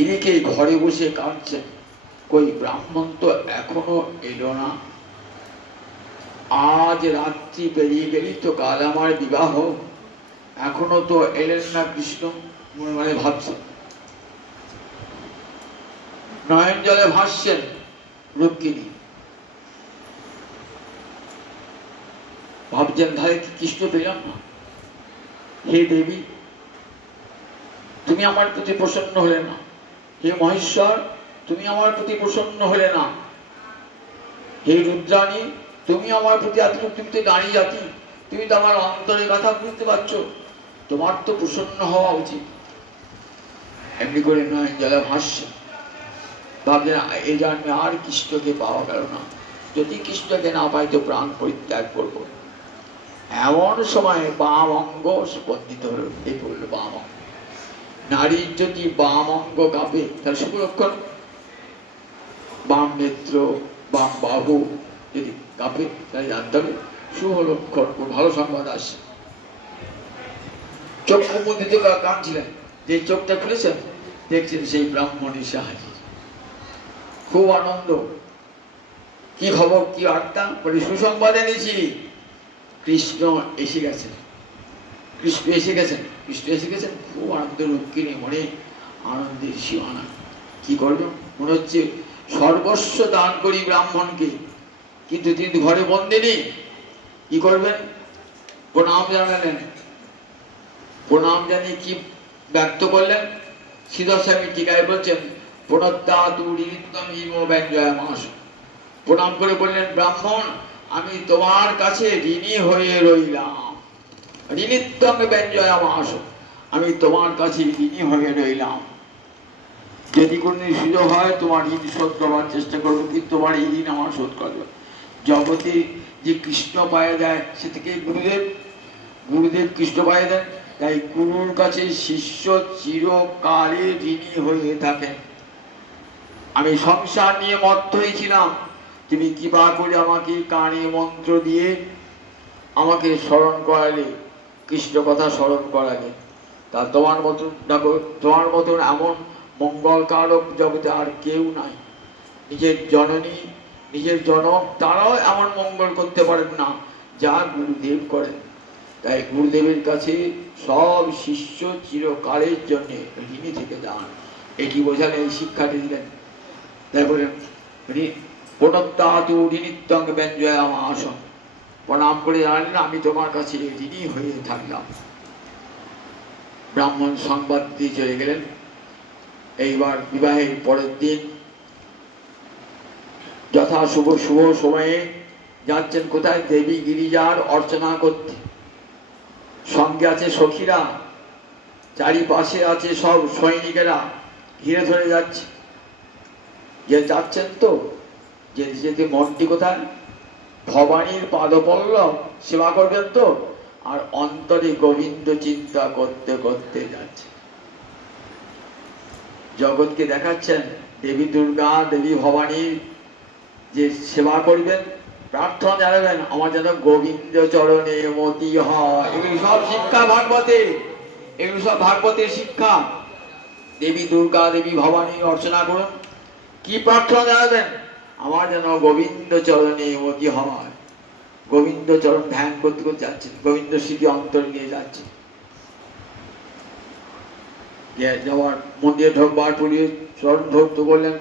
ইনিকে ঘরে বসে কাঁদছেন, কই ব্রাহ্মণ তো এখনো এলো না, আজ রাত্রি পেরিয়ে গেলি তো কাল আমার বিবাহ, এখনো তো এলেন না কৃষ্ণ, মনে মনে ভাবছেন। নয়ন জলে ভাসছেন রুক্মিণী। ভাবছেন ধারে কি কৃষ্ণ পেলাম না। হে দেবী, তুমি আমার প্রতি প্রসন্ন হলে না। হে মহেশ্বর, তুমি আমার প্রতি প্রসন্ন হলে না। হে রুদ্রাণী, তুমি আমার প্রতি এতটুকু, তুমি তো নারী জাতি, তুমি তো আমার অন্তরের কথা বুঝতে পারছো, তোমার তো প্রসন্ন হওয়া উচিত। এমনি করে নয় জলে ভাসছে, ভাবলেন এই জন্মে আর কৃষ্ণকে পাওয়া গেল না, যদি কৃষ্ণকে না পাই তো প্রাণ পরিত্যাগ করবো। এমন সময় বাম অঙ্গ স্পন্দিত হলো, এই বললো বাম অঙ্গ। নারীর যদি বাম অঙ্গ কাঁপে তাহলে শুভ লক্ষণ, বাম নেত্র বাম বাহু যদি কাঁপে তাহলে জানতে হবে শুভ লক্ষণ, ভালো সংবাদ আসছে। চোখ মুদিত কাঁদছিলেন, যে চোখটা খুলেছেন দেখছেন সেই ব্রাহ্মণ এসে হাজির। খুব আনন্দ, কি খবর, কি বার্তা? বলে সুসংবাদ এনেছি, কৃষ্ণ এসে গেছেন। কৃষ্ণ এসে গেছেন, কৃষ্ণ এসে গেছেন। খুব আনন্দ, রক্ষিণী মনে আনন্দের সীমানা। কি করবেন? মনে হচ্ছে সর্বস্ব দান করি ব্রাহ্মণকে, কিন্তু তিনি ঘরে বন্দী নেই। কি করবেন? প্রণাম জানালেন। প্রণাম জানিয়ে কি ব্যক্ত করলেন? শ্রীধর স্বামী টিকায় বলছেন প্রণাম করে বললেন, ব্রাহ্মণ আমি তোমার কাছে ঋণী হয়ে রইলাম। ঋণীত্বং ব্যঞ্জয় মাস, আমি তোমার কাছে ঋণী হয়ে রইলাম। যদি কোনো সুযোগ হয় তোমার ঋণ শোধ করবার চেষ্টা করবো, কিন্তু তোমার এই ঋণ আমার শোধ করবে। জগতে যে কৃষ্ণ পায়ে দেয় সে থেকে গুরুদেব, গুরুদেব কৃষ্ণ পায়ে দেন, তাই গুরুর কাছে শিষ্য চিরকালে ঋণী হয়ে থাকেন। আমি সংসার নিয়ে মত্ত হয়েছিলাম, তুমি কৃপা করে আমাকে কানে মন্ত্র দিয়ে আমাকে স্মরণ করালে, কৃষ্ণ কথা স্মরণ করালে। তা তোমার মতন দেখো, তোমার মতন এমন মঙ্গলকারক জগতে আর কেউ নাই। নিজের জননী, নিজের জনক, তারাও এমন মঙ্গল করতে পারেন না যা গুরুদেব করেন। তাই গুরুদেবের কাছে সব শিষ্য চিরকালের জন্য ঋণী থেকে যান। এটি বোঝালে এই শিক্ষাটি দিলেন। তাই বলেন প্রণত্তাতু ঋণীত্বং ব্যঞ্জয় মাস, প্রণাম করে জানালেন আমি তোমার কাছে ঋণী হয়ে থাকলাম। ব্রাহ্মণ সংবাদ দিয়ে চলে গেলেন। এইবার বিবাহের পরের দিন যথা শুভ শুভ সময়ে যাচ্ছেন কোথায়? দেবী গিরিজার অর্চনা করতে। সঙ্গে আছে সখীরা, চারিপাশে আছে সব সৈনিকেরা, ঘিরে ধরে যাচ্ছে। যে যাচ্ছেন তো, যেতে যেতে মনটি কোথায়? ভবানীর পাদপল্লব সেবা করবেন তো, আর অন্তরে গোবিন্দ চিন্তা করতে করতে যাচ্ছে। জগৎকে দেখাচ্ছেন দেবী দুর্গা, দেবী ভবানীর যে সেবা করবেন, প্রার্থনা জানাবেন আমার যেন গোবিন্দ চরণে মতি হয়। এগুলি সব শিক্ষা ভাগবতে, এগুলি সব ভাগবতের শিক্ষা। দেবী দুর্গা, দেবী ভবানী অর্চনা করুন। কি প্রার্থনা জানাবেন? আমার যেন গোবিন্দ চরণে মতি হয়। গোবিন্দ চরণ ধ্যান করতে করতে যাচ্ছেন, গোবিন্দ স্মৃতি অন্তর নিয়ে যাচ্ছে। যাওয়ার মন্দিরে ঢোকবার পুলিশ চরণ ধৌত করলেন,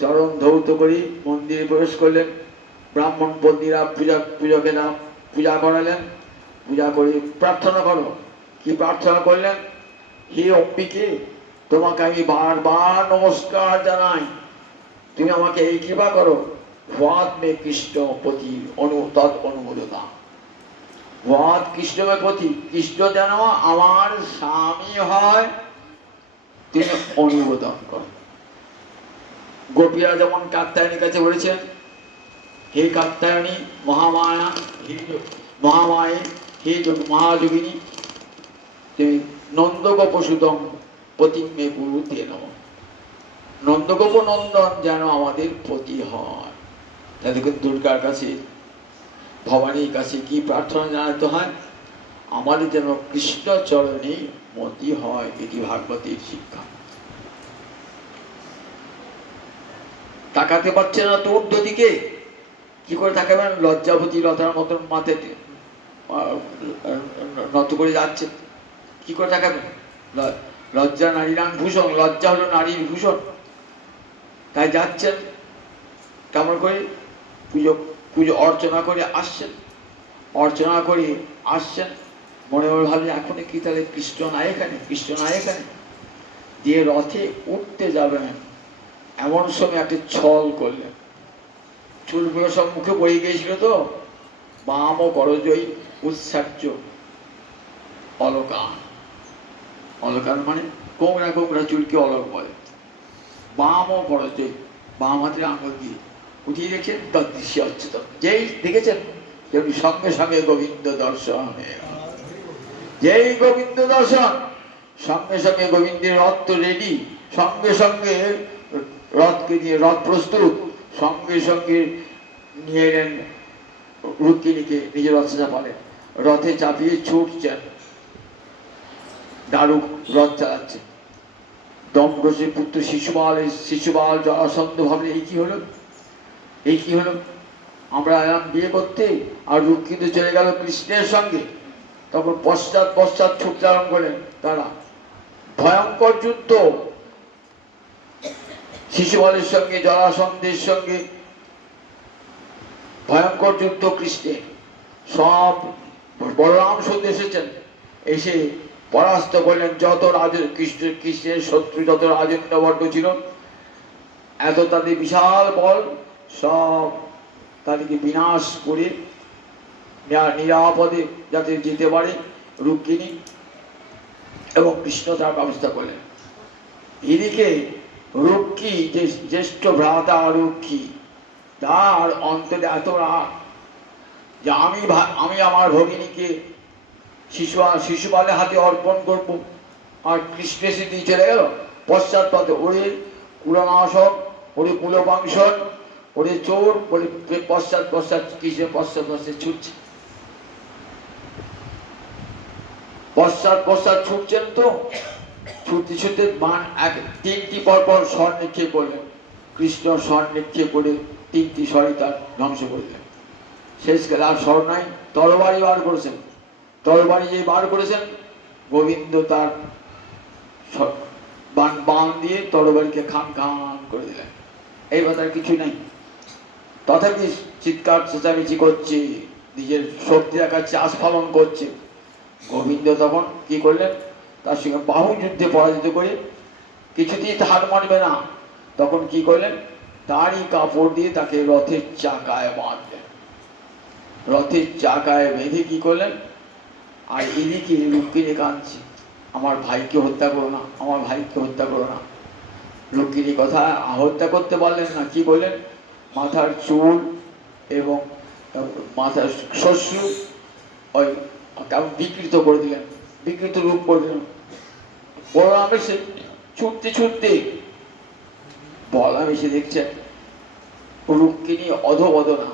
চরণ ধৌত করে মন্দিরে প্রবেশ করলেন। ব্রাহ্মণ বন্দীরা পূজকেরা পূজা করালেন। পূজা করে প্রার্থনা করো। কি প্রার্থনা করলেন? হে অম্বিকে, তোমাকে আমি বারবার নমস্কার জানাই, তুমি আমাকে এই কৃপা করো, ভদ মে কৃষ্ণ পতি তৎ অনুমোদনা। ভদ কৃষ্ণ মে পতি, কৃষ্ণ যেন আমার স্বামী হয়, তিনি অনুমোদন করেন। গোপীরা যেমন কাত্যায়নীর কাছে বলেছেন, হে কাত্যায়নী মহামায়া, হে মহামায়ে, হে মহাযোগিনী, তুমি নন্দগোপ সুতম পতিমে গুরুতে নমঃ। নন্দগোপ নন্দন যেন আমাদের পতি হয়। তাই দেখুন দুর্গার কাছে, ভবানীর কাছে কি প্রার্থনা জানাতে হয়? আমাদের যেন কৃষ্ণ চরণে মতি হয়। এটি ভাগবতের শিক্ষা। তাকাতে পারছে না তো ঊর্ধ্ব দিকে, কি করে তাকাবেন? লজ্জাবতী লতার মতন মাথে নত করে যাচ্ছে, কি করে তাকাবেন? লজ্জা নারীরান ভূষণ, লজ্জা হলো নারীর ভূষণ। তাই যাচ্ছেন কেমন করে? পুজো পুজো অর্চনা করে আসছেন। অর্চনা করে আসছেন, মনে মনে ভাবলেন এখনই কি তাহলে কৃষ্ণ নাই এখানে, কৃষ্ণ নাই এখানে, দিয়ে রথে উঠতে যাবেন, এমন সময় একটা ছল করলেন, চুলগুলো সব মুখে বয়ে গিয়েছিল তো, বাম ও করজয়ী উৎসাহ্য অলকান, অলকান মানে কোমরা কোমরা চুলকে অলক বলে, বাম ও করজয়ী, বাম হাতের আঙুল দিয়ে উঠিয়ে রেখেছেন, তদৃশ্য অচ্যুত, যেই দেখেছেন যেমনি সঙ্গে সঙ্গে গোবিন্দ দর্শন হয়ে গেল। যেই গোবিন্দ দর্শন, সঙ্গে সঙ্গে গোবিন্দের রথ তো রেডি, সঙ্গে সঙ্গে রথকে নিয়ে রথ প্রস্তুত, সঙ্গে সঙ্গে নিয়ে এলেন রুক্মিণীকে, নিজের রথে চাপালেন, রথে চাপিয়ে ছুটছেন, দারুক রথ চালাচ্ছে। দম্ভসে পুত্র শিশুপাল জরাসন্ধ ভাবলে এই কি হলো, এই কি হলো, আমরা এলাম বিয়ে করতে আর রুক্মিণী চলে গেল কৃষ্ণের সঙ্গে। তখন পশ্চাৎ পশ্চাৎ ছুটতে আরম্ভ করেন তারা, ভয়ঙ্কর যুদ্ধ শিশুপালের সঙ্গে জরাসন্ধের সঙ্গে, ভয়ঙ্কর যুদ্ধ কৃষ্ণের। সব বলরাম শুনতে এসেছেন, এসে পরাস্ত করলেন যত কৃষ্ণের শত্রু, যত রাজেন্দ্রবর্গ ছিল, এত তাদের বিশাল বল, সব তাদেরকে বিনাশ করে নিরাপদে যাতে যেতে পারে রুক্মিণী এবং কৃষ্ণ তার ব্যবস্থা করলেন। এদিকে রক্ষী, যে জ্যেষ্ঠ ভ্রাতা রক্ষী, তার অন্তরে এত রাগ যে আমি আমার ভগিনীকে শিশুপালের হাতে অর্পণ করব, আর কৃষ্ণ এসে দিয়ে চলে গেল পশ্চাৎ পথে, ওরে কুলনাশক, ওরে কুলপাংশন, ওরে চোর বলে পশ্চাৎ পশ্চাৎ কৃষ্ণের পশ্চাৎ পশ্চাৎ ছুটছে, পশ্চাৎ পশ্চাৎ ছুটছেন তো, ছুটতে ছুটতে বান তিনটি পরপর স্বর নিক্ষেপ করলেন, কৃষ্ণ স্বর নিক্ষেপ করে তিনটি স্বরই তার ধ্বংস করলেন। শেষকালে আর স্বর নাই, তরবারি বার করেছেন, তরবারি যে বার করেছেন, গোবিন্দ তার বান দিয়ে তরবারিকে খান খান করে দিলেন, এইবার তার কিছু নেই। তথাপি চিৎকার চেঁচামেচি করছে, নিজের শক্তি দেখাচ্ছে, আস্ফালন করছে। গোবিন্দ তখন কি করলেন, তার সঙ্গে বাহু যুদ্ধে পরাজিত করে কিছুতেই হার মানবে না, তখন কি করলেন, তারই কাপড় দিয়ে তাকে রথের চাকায় বাঁধলেন, রথের চাকায় বেঁধে কি করলেন, আর এদিকে রুক্মিণী কাঁদছে, আমার ভাইকে হত্যা করো না, আমার ভাইকে হত্যা করো না। রুক্মিণী কথা হত্যা করতে পারলেন না, কি করলেন, মাথার চুল এবং মাথার শস্য ওই কেমন বিকৃত করে দিলেন, বিকৃত রূপ করে দিলেন। বলরাম এসে ছুটতে ছুটতে, বলরাম এসে দেখছেন রুক্মিণী অধবদনা,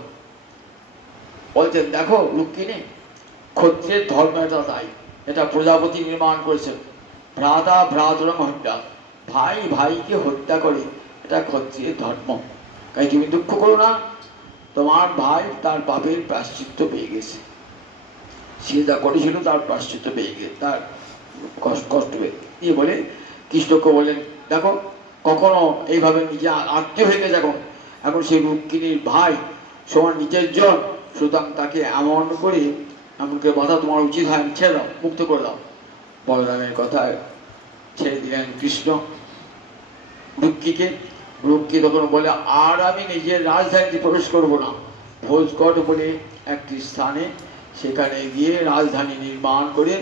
বলছেন দেখো রুক্মিণী, ক্ষত্রিয়ের ধর্ম এটা তাই, এটা প্রজাপতি নির্মাণ করেছেন, ভ্রাতা ভ্রাতরং হত্যা, ভাই ভাইকে হত্যা করে, এটা ক্ষত্রিয়ের ধর্ম। তাই তুমি দুঃখ করো না, তোমার ভাই তার পাপের প্রায়শ্চিত্ত পেয়ে গেছে, সে যা করেছিল তার প্রায়শ্চিত্ত পেয়ে গেছে, তার কষ্ট পেয়ে দিয়ে বলে কৃষ্ণকে বলেন দেখো কখনো এইভাবে নিজে আত্মীয় হয়ে গেছে, এখন সে রুক্মিণীর ভাই সমান নিজের জন, সুতরাং তাকে এমন করে বাধা তোমার উচিত হয়, ছেড়ে দাও, মুক্ত করে দাও। বলরামের কথায় ছেড়ে দিলেন কৃষ্ণ রুক্মিণীকে। রুক্মিণী তখন বলে আর আমি নিজের রাজধানীতে প্রবেশ করব না, ভোজকট বলে একটি স্থানে, সেখানে গিয়ে রাজধানী নির্মাণ করে,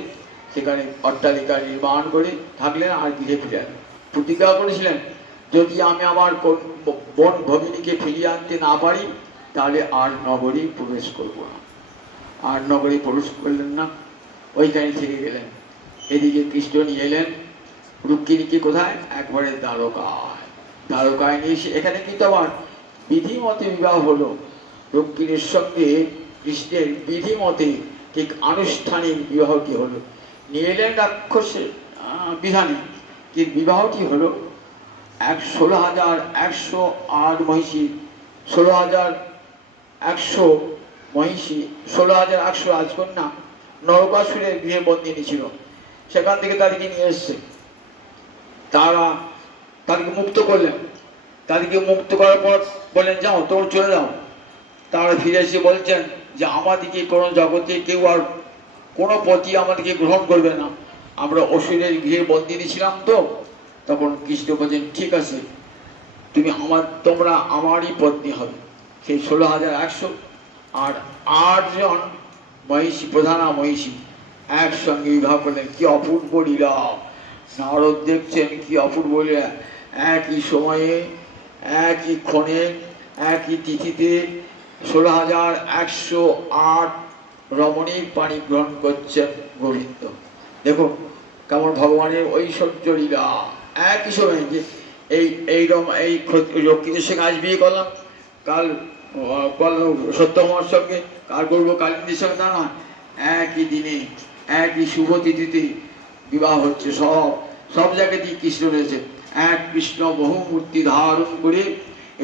সেখানে অট্টালিকা নির্মাণ করে থাকলেন, আর গৃহে ফিরেন। প্রতিজ্ঞা করেছিলেন যদি আমি আমার বোন ভগিনীকে ফিরিয়ে আনতে না পারি, তাহলে আর নগরী প্রবেশ করব না। আর নগরী প্রবেশ করলেন না, ওইখানে থেকে গেলেন। এদিকে কৃষ্ণ নিয়ে এলেন রুক্মিণীকে কোথায়, একবারে দ্বারকায়, দ্বারকায় নিয়ে এসে এখানে কিন্তু আবার বিধিমতে বিবাহ হলো, রুক্মিণীর সঙ্গে কৃষ্ণের বিধিমতে ঠিক আনুষ্ঠানিক বিবাহটি হলো। নিয়ে এলেন রাক্ষসের বিধানে, কিন্তু বিবাহটি হলো 16,108 মহিষী, 16,100 মহিষী, 16,100 রাজকন্যা নরকাসুরের গৃহে বন্দিনী ছিল, সেখান থেকে তাদেরকে নিয়ে এসছে, তাদেরকে মুক্ত করলেন। তাদেরকে মুক্ত করার পর বললেন যাও তোমরা চলে যাও। তারা ফিরে এসে বলছেন যে আমাদেরকে কোনো জগতে কেউ আর কোনো পতি আমাদেরকে গ্রহণ করবে না, আমরা অসুরের গৃহে বন্দিনী ছিলাম। তো তখন কৃষ্ণ বলছেন ঠিক আছে, তোমরা আমারই পত্নী হবে। সেই 16,100 আর 8 জন মহিষী, প্রধানা মহিষী একসঙ্গে বিবাহ করলেন। কি অপূর্ব লীলা! নারদ দেখছেন কি অপূর্ব লীলা। একই সময়ে, একই ক্ষণে, একই তিথিতে 16,108 রমণীর পানি গ্রহণ করছেন গোবিন্দ। দেখুন কেমন ভগবানের ঐশ্বর্য লীলা। একই সময়ে যে এই লক্ষ্মীদের সঙ্গে আজ বিয়ে করলাম, কাল সত্যভামার সঙ্গে, কাল করবো কালিন্দীর সঙ্গে, তা না, একই দিনে একই শুভ তিথিতে বিবাহ হচ্ছে। সব জায়গাতেই কৃষ্ণ রয়েছে। এক কৃষ্ণ বহু মূর্তি ধারণ করে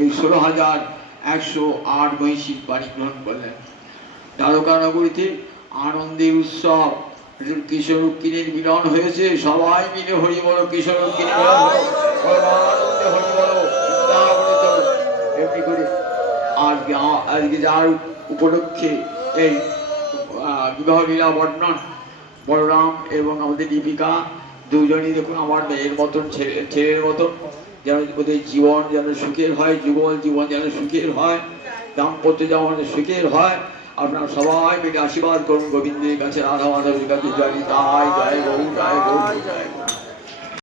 এই 16,108 মহিষীর পানি গ্রহণ করলেন। দ্বারকা নগরীতে আনন্দের উৎসব, কৃষ্ণ রুক্মিণীর মিলন হয়েছে। সবাই মিলে হরি বলো, কৃষ্ণ রুক্মিণী মিলন হলো, আনন্দে হরি বলো, বৃন্দাবনে চলো। এমনি করে আজকে যার উপলক্ষে এই বিবাহ লীলা বর্ণন, বলরাম এবং আমাদের দীপিকা দুজনই দেখুন আমার মেয়ের মতন, ছেলের মতন, যেন ওদের জীবন যেন সুখের হয়, যুগল জীবন যেন সুখের হয়, দাম্পত্য যেমন সুখের হয়। আপনারা সবাই মিলে আশীর্বাদ করুন গোবিন্দের কাছে, রাধা মাধবের কাছে। জয় জয় জয় গৌর, জয় গৌর, জয় গৌর।